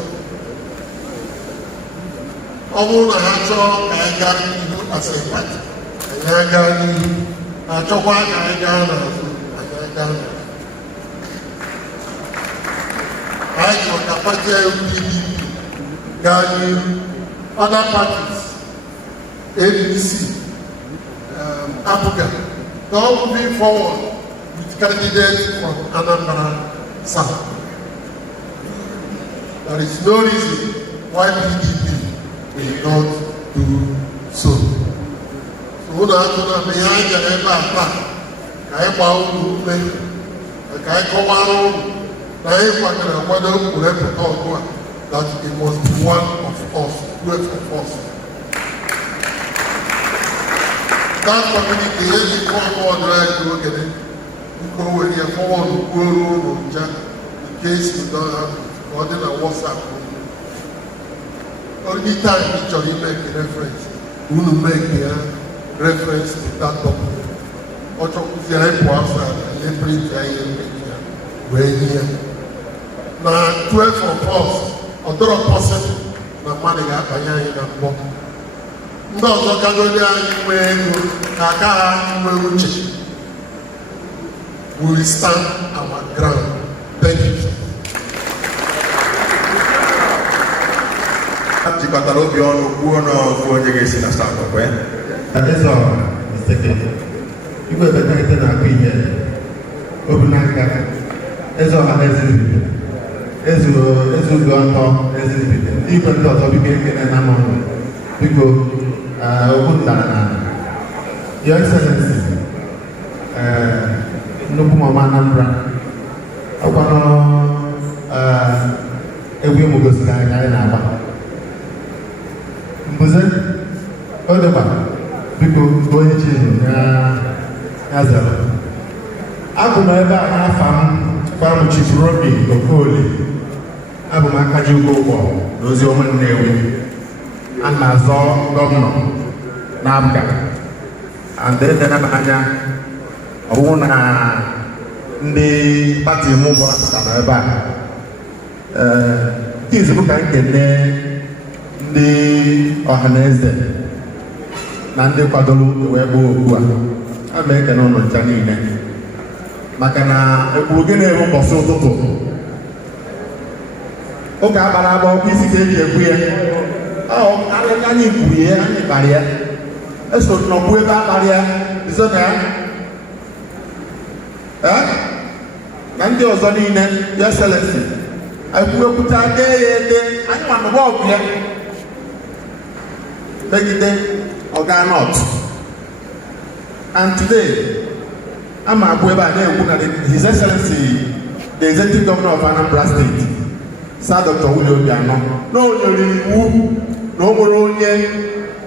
Ọ bụrụ na ha chọọ ka anyị gaa n'ihu asị pati, anyị aga n'ihu. Ha chọkwa ka anyị gaa n'azụ, anyị aga n'azụ. Anyị chọrọ ka pati PDP gaa n'ihu. Other parties, ADC, APUGA, they're all moving forward with candidates from Anambra South. There is no reason why PDP will not do so. So, we have to be able that it must be one of us. 12 of us. That community is forward right to look at it. You go when you're forward to go in case you don't have it. Or then a WhatsApp. Only time you make a reference, you will make a reference to that document. Or to the outside and then bring the here. Now 12 of us, other person. Na mmadụ ga-abanye anyị na mbọ ndị ọzọ kagodi anyị nwee ego ka aka ha nwee uche. We will stand our ground. Thank you. Jikọtara obi ọnụ kwuo n'ofu onye ga-esi na South Okwe. Adaeze mistake. Igwe bekee na-akụ ihe. Obi n'aka. Eze Ohanaeze Ndigbo. Eze ugo ntọ eze Ndigbo. Igwe ndị ọzọ biko ekele na mmanụ. Biko okwu ndara na Your Excellency. Nnukwu mama Anambra. Ọkwanụ egwu emu gosiri anyị anyị na-agba. Mbuze ọ dịkwa biko onye chi ya zara. Abụ m ebe a n'afọ m Chief Robi Okoli. Abụ m Akaji Ugwukwọ n'ozi ọma Nnewi. A na-azọ gọvanọ n'Abga. And edena m anya ọwụ na ndị pati mụ bụ apụtara ebe a. Izu ka nkene ndị Ohanaeze na ndị kwadoro wee bụ okwu a. A ma ekene ụlọ ncha niile maka na ekwuru gị na-ewu mbọsị ụtụtụ oge agbara agba ọkụ isi ka eji ekwu ya anyị kwuru ya anyị kpara ya eso nọkwu ebe akpara ya izo na ya na ndị ọzọ niile Your Excellency ekwuekwuta dee ya ede anyị manụba ọgụ ya megide Oga North. And today I'm ebe a na-ekwu na His Excellency the Executive Governor of Anambra State, Sir Dr. Willie Obiano, na o nyere iwu na o nwere onye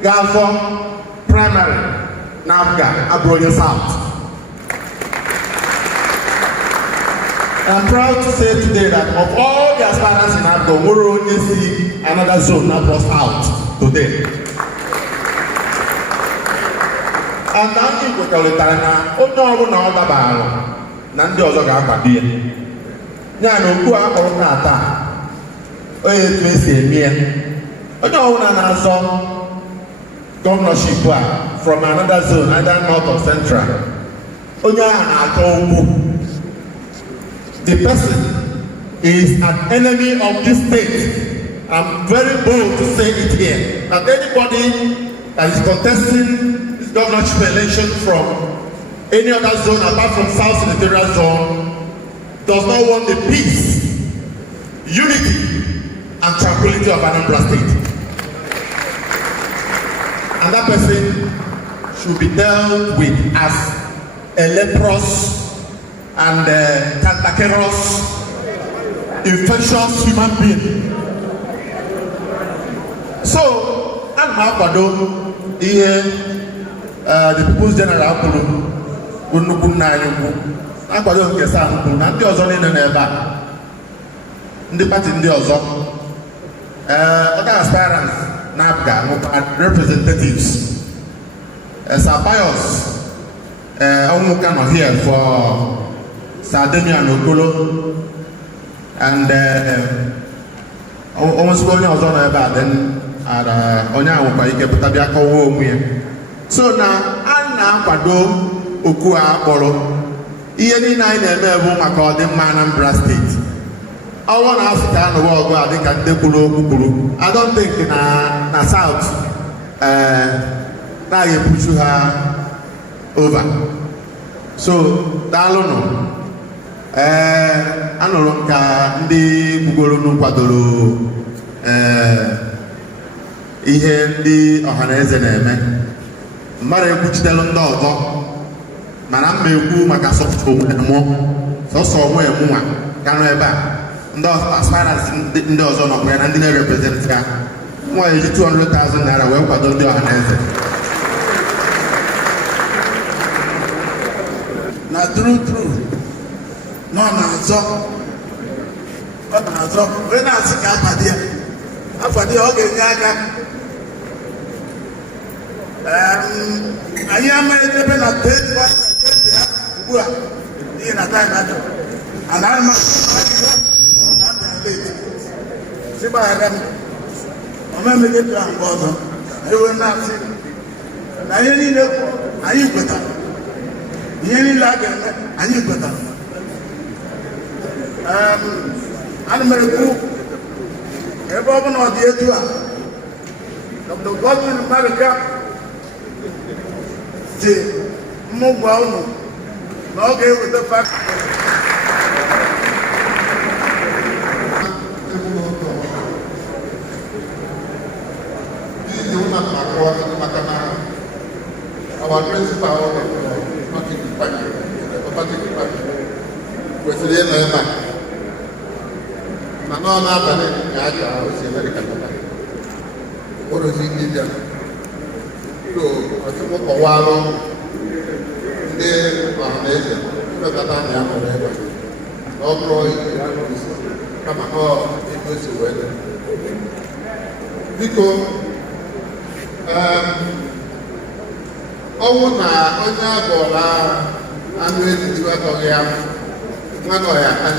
ga-afọ primary na Abga abụrụ onye South. I'm proud to say today that of all the aspirants in Abga, nwere onye si another zone na Abga South today. And anyị kwekọrịtara na onye ọbụla ọ dabara na ndị ọzọ ga-akwado ya. Ya na okwu akpọrọ na-ata onye etu esi eme ya. Onye ọbụla na-azọ gọvanọship a from another zone, either north or central, onye ahụ na-atọ okwu. The person is an enemy of this state. I'm very bold to say it here. That anybody that is contesting governorship election from any other zone apart from South Senatorial Zone does not want the peace, unity, and tranquility of Anambra State. And that person should be dealt with as a leprous and cantankerous, infectious human being. So, I'm here. The People's General kwuru nnukwu nna anyị ukwu akwado nke saa kwuru na ndị ọzọ niile n'ebe a ndị pati ndị ọzọ other aspirants na Abga and representatives Sir Pius Onwuka nọ here for Sir Damian Okolo and almost onye ọzọ nọ ebe a then onye ahụ nwekwa ike pụta bịa kọwaa onwe ya. So na a na-akwado okwu a kpọrọ ihe niile anyị na-eme bụ maka ọdịmma Anambra steeti. Ọwụ na asị ka anụwa ọgụ a dịka ndị kwuru okwu kwuru. I don't think na South na-aga epuchu ha over. So daalụnụ. Anụrụ m ka ndị kwugoro n'kwadoro ihe ndị Ohanaeze na-eme. Mmadụ ekwuchitere ndị ọzọ mana m ekwu maka sọsọ onwe mụnwa ka nọ ebe a ndị aspirants ndị ọzọ nọkwa ya na ndị na-represent ya nwa eji 200,000 naira wee kwado ndị Ohanaeze. Na true nọ na-azọ onye na-asị ka akwado ya ọ ga-enye aka. Anyị amaghị ebe na steeti ha ugbu a n'ihi na taịm ajọ anaghị m si gbaghara m omemegide ahụ mgbe ọzọ ewe na-asị na ihe niile anyị kwetara ihe niile a ga-eme anyị kwetara. Ana m ekwu ebe ọ bụ na ọ dị etu a Dr. Godwin Maduka ji mmụgwa unu na ọ ga-eweta fakti our principal kwesịrị ịnọ ebe a mana ọ na-abalị ka a ga osi Amerika orozi ndị bịa so ọtụtụ kọwalụ ndị ọhaneze ndọkọta na ya nọrọ ebe na ọ bụrụ kama ọ ebe o si wee dị biko ọnwụ na onye abụọla anụ ejiji atọghị ya nwanne ọya aka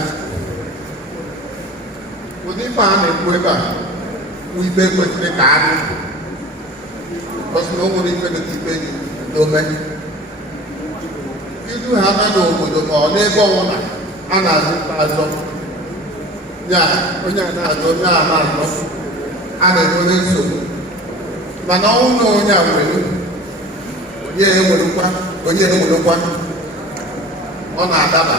ụdị ife a na-ekwu ebe a bụ ikpe kwesịrị ka anụ ọsị na o nwere ife dịka ikpe n'ome idu ha na n'obodo ma ọ n'ebe ọnwụna a na-azụ nta azọ ya onye a na-azụ onye a na-azọ a na-enwere nsogbu mana ọnwụ na onye a nwere onye enwerekwa ọ na-adaba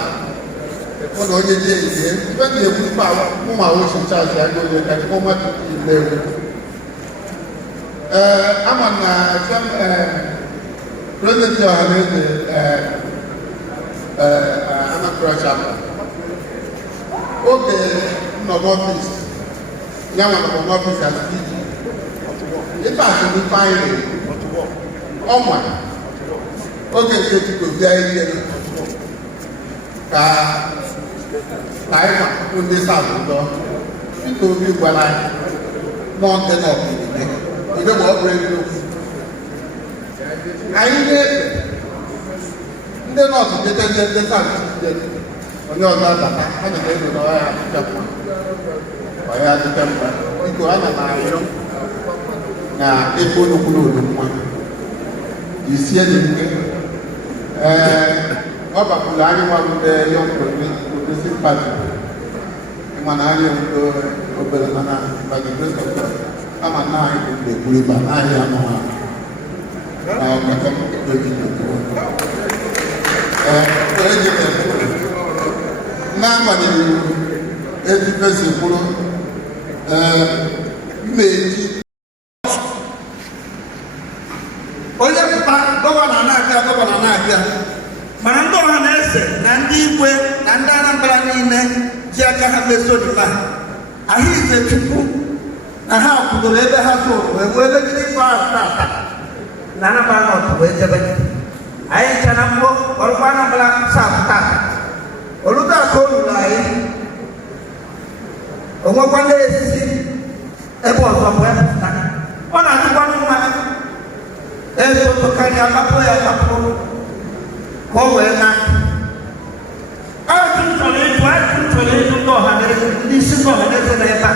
ọ na onye ji ezie ibe na-ekwu mkpa ụmụ awochi nchazi aga onye ka ndị mmadụ ilewu ama na prezidenti Ohanaeze Anambra oge nnọkọ ọfis ya nwa nọkọ n'ọfis as DG ife asịrị faịlị ọnwa oge nke Chukwu bịa ihe ka anyị ma ndị South ụzọ Peter Obi gwara anyị mọnte na ọbụlite onye ma ọ bụrụ eziokwu anyị na-efe ndị nọọsụ jete ndị South onye ọzọ adata ha na ego na ọya adịchapụ ọya adịcha mma biko ana m arịọ na ebe onukwuru nwa isie n'ike ọ bakwuru anyị nwabute Young Progressive Party mana anyị obere mana by the grace of God kama na anyị na-ekwuru ịba anyị anụghị na ọkata ekpebi n'agbanyeghị eji fesi kwuru mmeji onye pụta gọvanọ na-abịa mana ndị Ohanaeze na ndị Igwe na ndị Anambra niile ji aka ha mesodima Ahụize Chukwu na ha kwudoro ebe ha tụrụ wee wee legide ife ahụ tata na Anambra North wee jebe anyị ncha na mbụ ọrụkwa Anambra South tata oluta ka o luru anyị onwekwa na-esi ebe ọzọ bụ epụta ọ na-adịkwa mma eze ụtọ karịa akapụ ya akapụ ka o wee na ajụ chọrọ ịjụ ndị Ohanaeze ndị isi ndị Ohanaeze na ebe a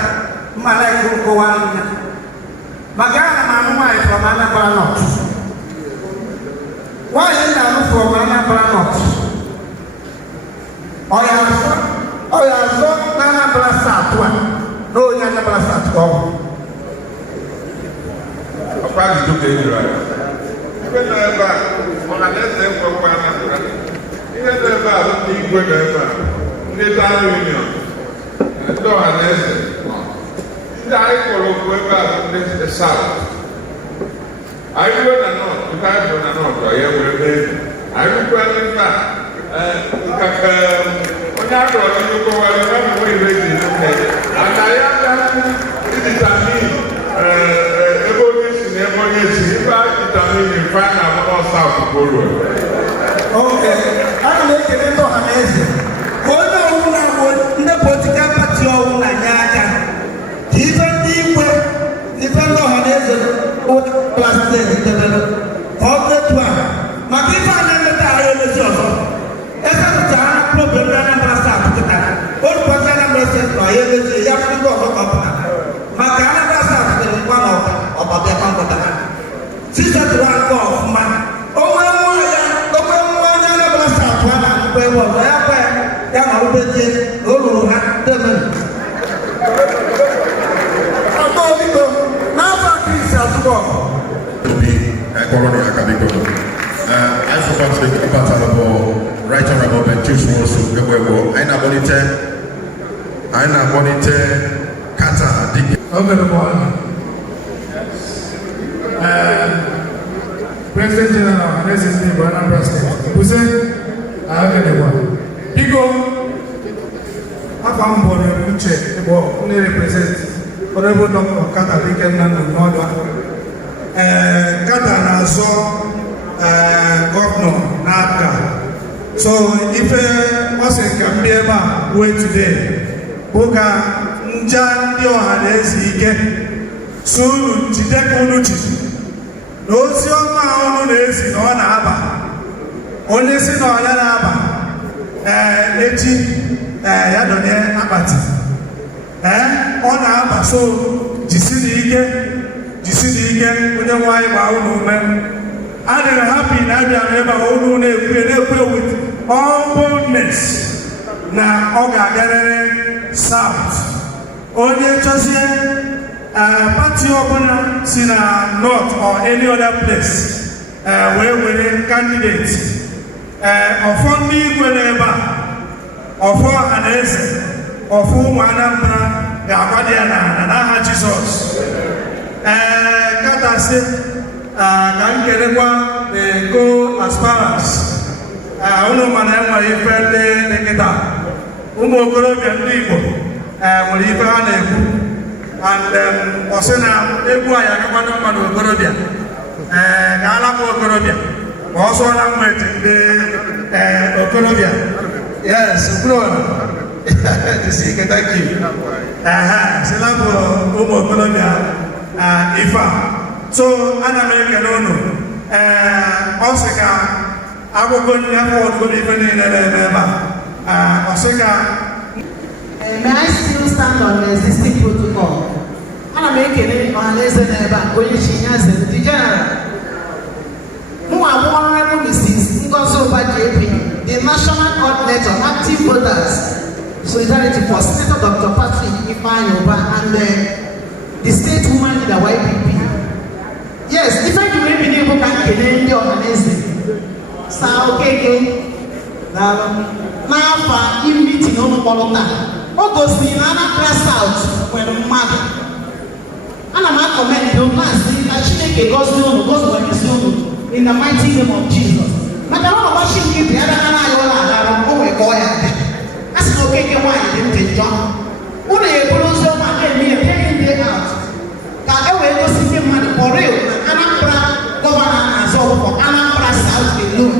mmara ikwu nkụwa anya maka ana m anụ nwaanyị from Anambra North nwaanyị na-anụ from Anambra North ọ ya azọ na Anambra South a na onye Anambra South ka ọ bụ ọkwa ajụjụ ka e jụrụ anyị ebe nọ ebe a Ohanaeze nkwekwa Anambra ihe nọ ebe a ndị Igwe nọ ebe a ndị Town Union ndị Ohanaeze ndị anyị kpọrọ okwu ebe a ndị South anyị ruo na North nke anyị bụ na North ọ ya were mee anyị rukwa ndị mba nkaka onye akọrọ ndị ụkọwara ebe a nwe ire ji nne ana ya abịa iditamin ebe onye si na ebe onye si ebe a ditamin mfe na abụọ South kwuru ana m ekele ndị Ohanaeze ka onye ọbụla bụ ndị politikal pati ọbụla nye aka ka ife ndị Igwe ife ndị Ohanaeze plastik debere ka ọ detu a maka ife a na-emeta ahụ emezi ọzọ esepụta problem na Anambra South kịta olùkọ́sí Anambra South na ya emezi ya ndị ọzọ ka ọ pụta maka Anambra South dere ngwa na ọba bịa kwa mpụtara sisatụrụ aka ọfụma ebe ọzọ ya kwa ya na ọrụbezie na o ruru ha debe ọtọ biko n'afọ Kristi atụbọ Colony Academic. I forgot to make a right honorable Bentus also. I na monitor Kata Dik. President General Ohanaeze Ndigbo Anambra State. Who said, I have anyone. Pico, I found one in check about only represent Honorable Dr. Kata Dik and Northern. Kata na so governor na Abga. So if wasn't can be able wait today, Boka Nja ndi Ohanaeze ike sunu jide unu ji. N'ozi ọma ọnụ na-esi na ọ na-aba. Onye si na ọ na-aba echi ya donye akpati. Ọ na-aba so jisiri ike onye nwanyị gba unu ume. Adịrị happy na abịa ebe unu na-ekwe with all boldness na ọ ga-agarịrị South. Onye chọzie party ọbụla si na North or any other place were candidate ọfọ ndị igwe n'ebe a ọfọ Ohanaeze ọfọ ụmụ Anambra ga-akwado ya n'aha Jizọs. Kata sị ka m kelekwa go as far as unu mana enwere ife ndị nkịta ụmụ okorobịa ndị Igbo nwere ife ha na-ekwu and ọ sị na egwu anyị akakwado mmadụ okorobịa ga-alapụ okorobịa ma ọ sụọ na mmeji ndị okorobịa. Yes, bro. Thank you. Sila bụ ụmụ okorobịa ife a. So ana m ekele unu ọ sị ka akwụkwọ ndị afọ ọdụgụ ife niile na-eme ebe a ọ sị ka may I still stand on the existing protocol? Ana m ekele Ohanaeze n'ebe a onye Chinyaze the general. Mụ abụ Honorable Mrs. Ngozi Ụba JP, the national coordinator active voters solidarity for Senator Dr. Patrick Ifeanyi Uba and the state woman leader YPP. Yes, ife ji wee bini bụ ka nkele ndị Ohanaeze saa okeke n'afọ meeting ụlọ mkpọrọ taa. O gosiri na Anambra South nwere mmadụ. Ana m akọmend na-asị na Chineke gọzie unu gọzie isi unu in the mighty name of Jesus. Maka na ọgbachi nkịtị ya dana na ụlọ agara o wee kọọ ya dị. A sị na okeke nwaanyị dị ntị njọ. Unu ya eburu ozi ọma na-eme ya day in day out. Ka e wee gosi ndị mmadụ for real na Anambra gọvanọ na-azọ ọgwụkwọ Anambra South alone.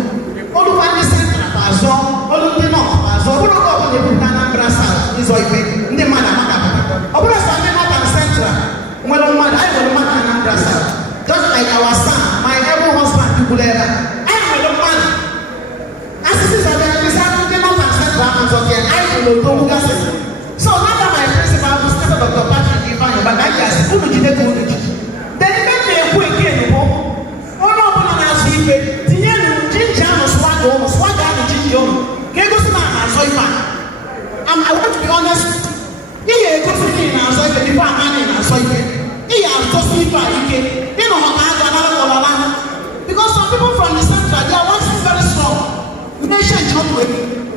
Olukwa ndị Central bụ azọ, olu ndị North bụ azọ. Ọ bụrụ ka ọ bụla ebupụta Anambra South ịzọ ife ndị mmadụ amakapụta. Ọ bụrụ sa ndị North and Central nwere mmadụ, anyị nwere mmadụ Anambra South. Just like our son, my able husband, Dukulera. Anyị nwere mmadụ. Asịsị zabịa ndị North and Central and Zọkịa, anyị nwere odogwu gasị. So now my principal bụ Senator Dr. Patrick Ifeanyi Uba, anyị gasị unu jide ka unu ji. Then ife na-ekwu eke bụ onye ọbụla na-azụ ife tinye jinji ahụ swaga ụmụ swaga ahụ jinji ụmụ ka egosi na na-azọ ife a. I want to be honest. Ihe egosi na ị na-azọ ife bifo ama na ị na-azọ ife. Ihe azọsi ife a ike. Ịnọ ha ka aga n'ala ọlọla. Because some people from the central, they are working very strong. Nation Chokwe.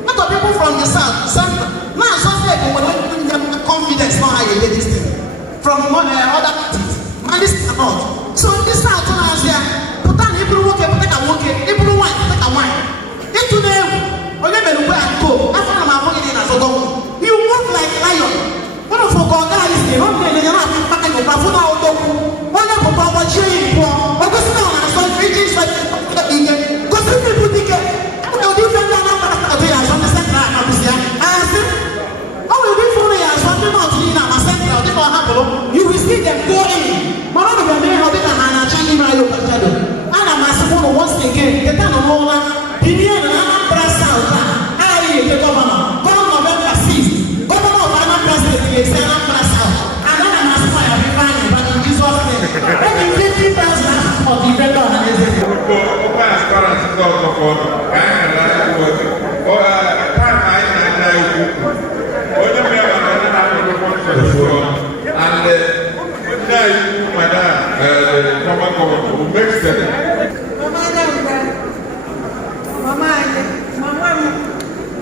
Not the people from the south, central. Now some people when them confidence not how you get this thing. From other parties. Man, this is not. So this south is there. Put on Hebrew work, put a work, Hebrew wine, put a wine. Into them. You walk like lion. One of our guys is the one that you have to pack your phone out. One of our chain for because now I'm so reaching like because people think I'm not different than I understand that. I said, how will we follow you? Something not in our center, you will see them go in. One of them may have been a Hana Chani Mayo Pachado. And I'm asking once again, get down on all that.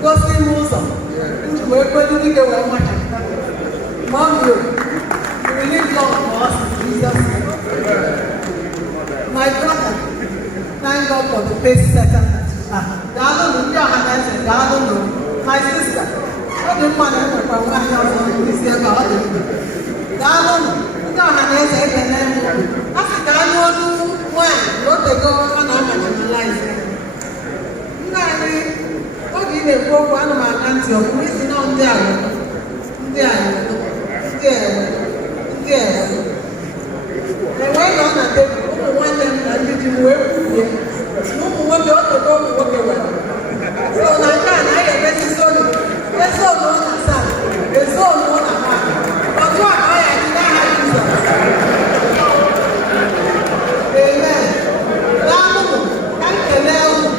gosi m ụzọ nji wee kwelu dike wee machapụta Mom, you live long for us in Jesus' name. My brother, thank God for the pace setter that you are. My sister, I didn't want to know what I was this year about it. Ohanaeze Ndigbo. Africa, I know when, what they go and I'm marginalized. Oge ị na-ekwu okwu anụ m aka ntị ọgwụ isi nọ ndị enweghị nọ na tebụl ụmụ nwanne m na ndị ji m wee kwurie na ụmụ nwoke otodo ụmụ nwoke nwere so na nke a na anyị emesi solu ezonu na saa ezonu na nwaanyị otu a ka ọ ya dị n'aha Jizọs. Amen. Daalụ ka m kelee unu.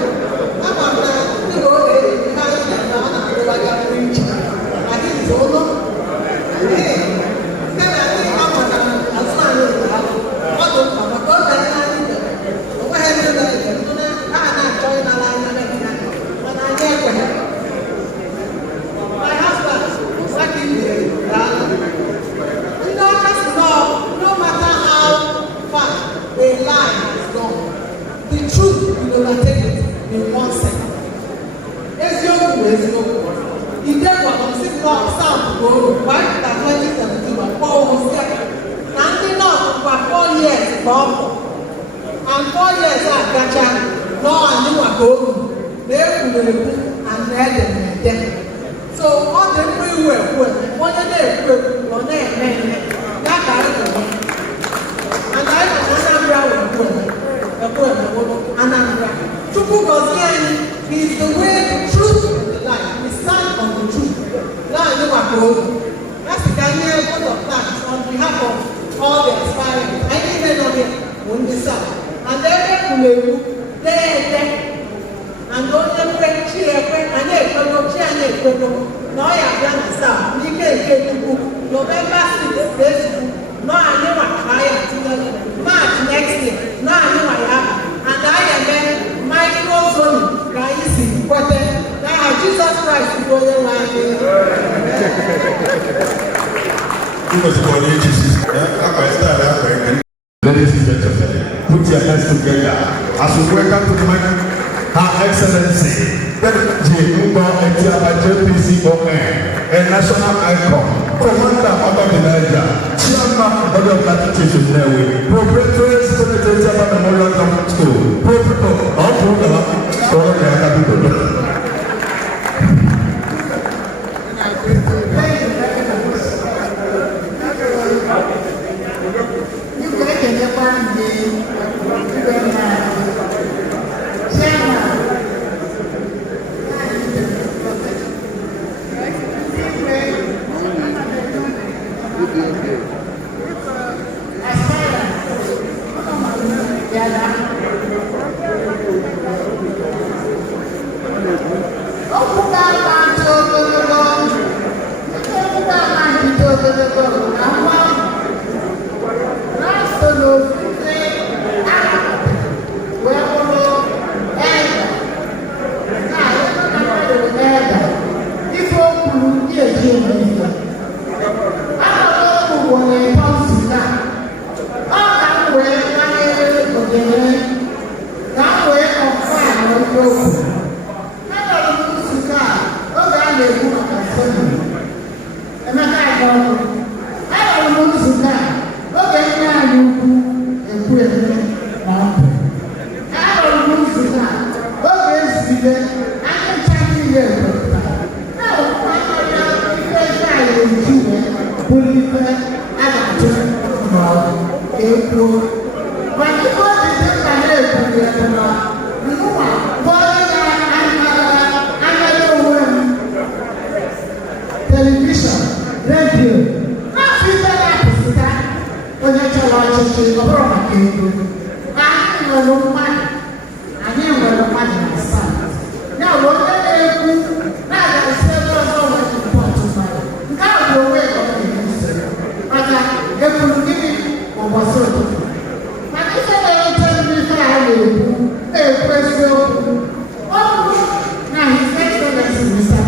Ama m na ndị oge ihe anyị na-eme ọ na-adịwaga pụrụ iche na gị itoolu nke na ndị amụtara azụ anyị ụnyaahụ ọ dị mkpa maka oge ihe anyị mere onweghị ndị na-ege ndị ha na-achọ ịnara anya megide mana anyị ekweghị. My husband working there ndị ọcha si no matter how far a lie has gone, the truth will overtake it in 1 second. Eziokwu eziokwu. Ide gwara m si South Goro, White Atlantic and Juba, Paul Hosea, na ndị North kwa 4 years ka ọ bụ. And 4 years agacha nọ anyị nwa ka o ruru na ekwuru and na-ede na-ede. So ọ dị mma iwu ekwu onye na-ekwu ekwu ọ na-eme ihe ya ka anyị ga-eme. And I know Anambra will Anambra. Chukwu gozie anyị is the way, the truth, and the life. We stand on the truth. Now I know what to do. That's the Ghanaian vote of thanks on behalf of all the aspirants. I didn't know it when they saw. And then they and don't let cheer and they no, I have done a sound. You can't get to November 6th, Facebook. No, I never hire March next year. No, I never have. And I am then microphone. Raisi, but now Jesus Christ is going like Ladies and gentlemen, put your hands together as we welcome to the mic Her Excellency Ndigbo JPCON, a national icon, commander of the Niger, chairman of the Plantation Railway, proprietor Secretary of the Memorial Government School, proprietor of the His Excellency Mr.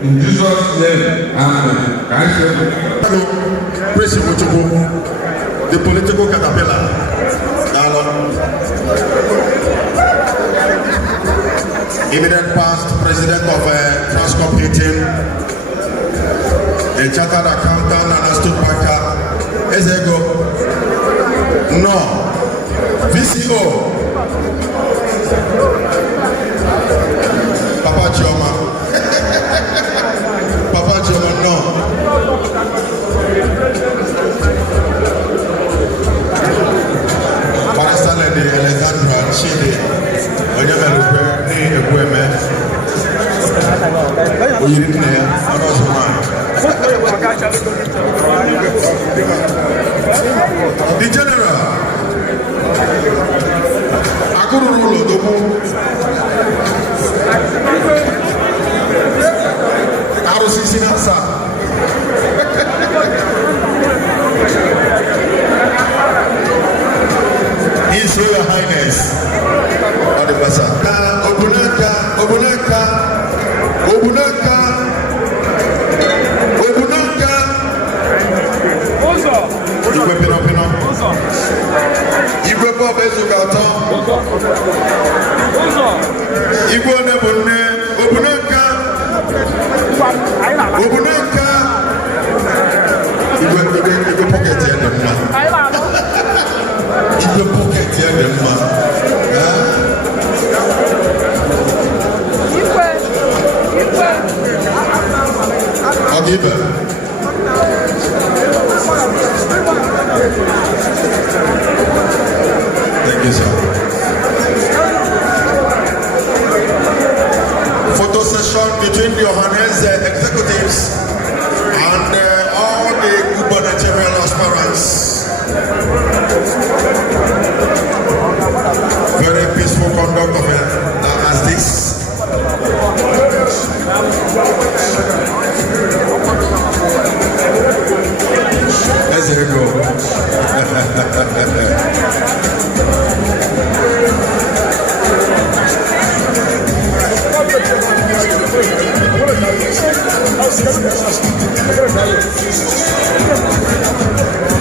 In Jesus' name, amen. Praise the political caterpillar. Immediate past president of Transcorp Heating, a chartered accountant and astute banker. Ezego. No. VCO. Papa Chioma. Papa Chioma, no. Pastor Lady Alexandra Chidi. Onyema Lupe, ni Ekweme. Oyirine, Onosoma. The general. Akuru Rulo Dobu. RCC Nasa. His Royal Highness. Odibasa. Obunaka. Igwe Pino. Igwe Bob Ezugato. Igwe Nebune. Obunaka. Igwe pocket here them man. Igwe pocket here them man. Thank you, sir. Photo session between the Ohanaeze executives and all the gubernatorial aspirants. Very peaceful conduct of it as this. Let's hear it go.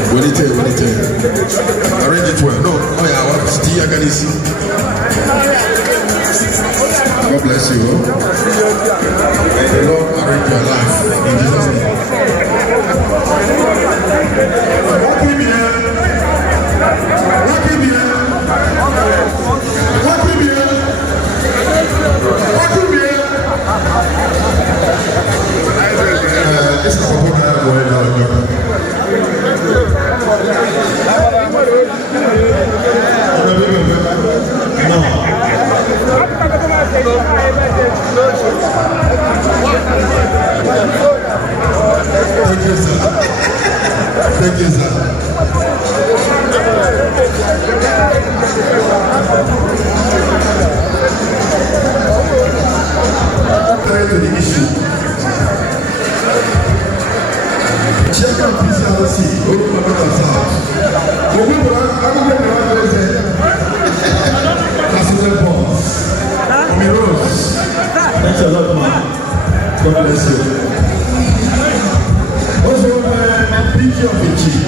What did you arrange it well? No. Oh yeah, I want to see. God bless you. May the Lord arrange your life in Jesus' name. This is for one Thank you, sir. Thank you, sir. Prior to the issue, check out PCRC, over my brother's house. Remember, I'm going to say, President Boss, Rose. Thanks a lot, man. God bless you. Also, my picture of the chief.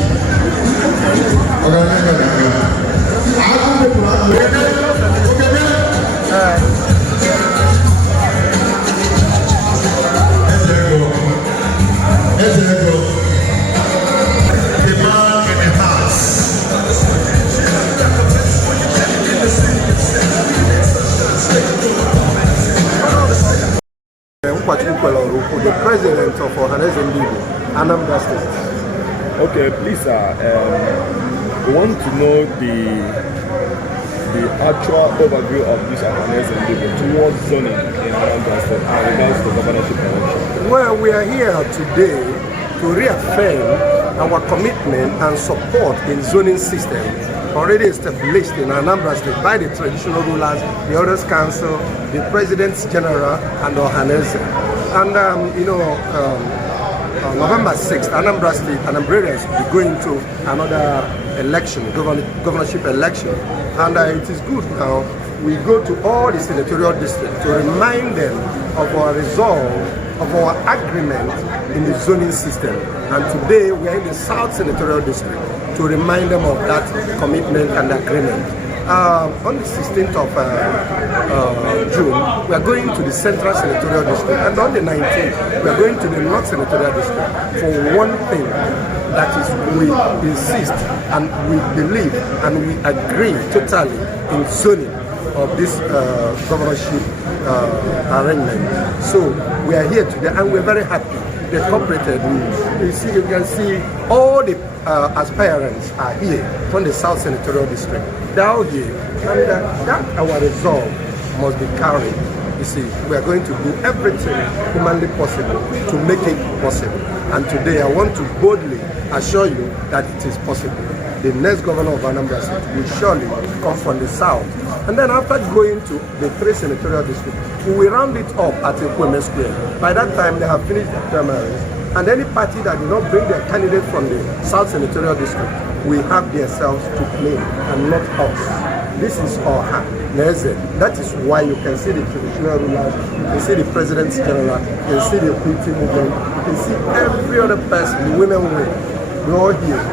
The president of Ohanaeze Ndigbo, Anambra State. Okay, please, we want to know the actual overview of this Ohanaeze Ndigbo towards zoning in Anambra State and regards to governorship election. Well, we are here today to reaffirm our commitment and support in zoning system already established in Anambra State by the traditional rulers, the Elders Council, the Presidents General, and Ohanaeze. And November 6th, Anambra State, Anambrarians will be going to another election, governorship election. And it is good now we go to all the senatorial districts to remind them of our resolve, of our agreement in the zoning system. And today we are in the South Senatorial District to remind them of that commitment and agreement. On the 16th of June, we are going to the Central Senatorial District, and on the 19th, we are going to the North Senatorial District for one thing, that is we insist and we believe and we agree totally in zoning of this governorship arrangement. So we are here today and we're very happy. They cooperated. You can see all the aspirants are here from the South Senatorial District. They are all here, and that our resolve must be carried. You see, we are going to do everything humanly possible to make it possible. And today I want to boldly assure you that it is possible. The next governor of Anambra State will surely come from the south. And then after going to the 3 senatorial districts, we will round it up at Ekweme Square. By that time, they have finished the primaries. And any party that did not bring their candidate from the South Senatorial District will have themselves to claim and not us. This is Ohanaeze. That is why you can see the traditional rulers, you can see the Presidents General, you can see the equity movement, you can see every other person, the women, we're all here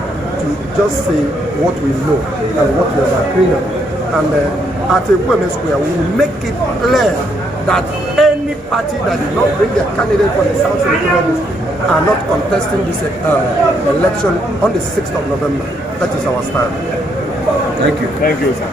to just say what we know and what we have agreed on. And at Ekweme Square, we will make it clear that any party that did not bring their candidate for the South Senatorial District are not contesting this election on the 6th of November. That is our stand. Thank you. Thank you, sir.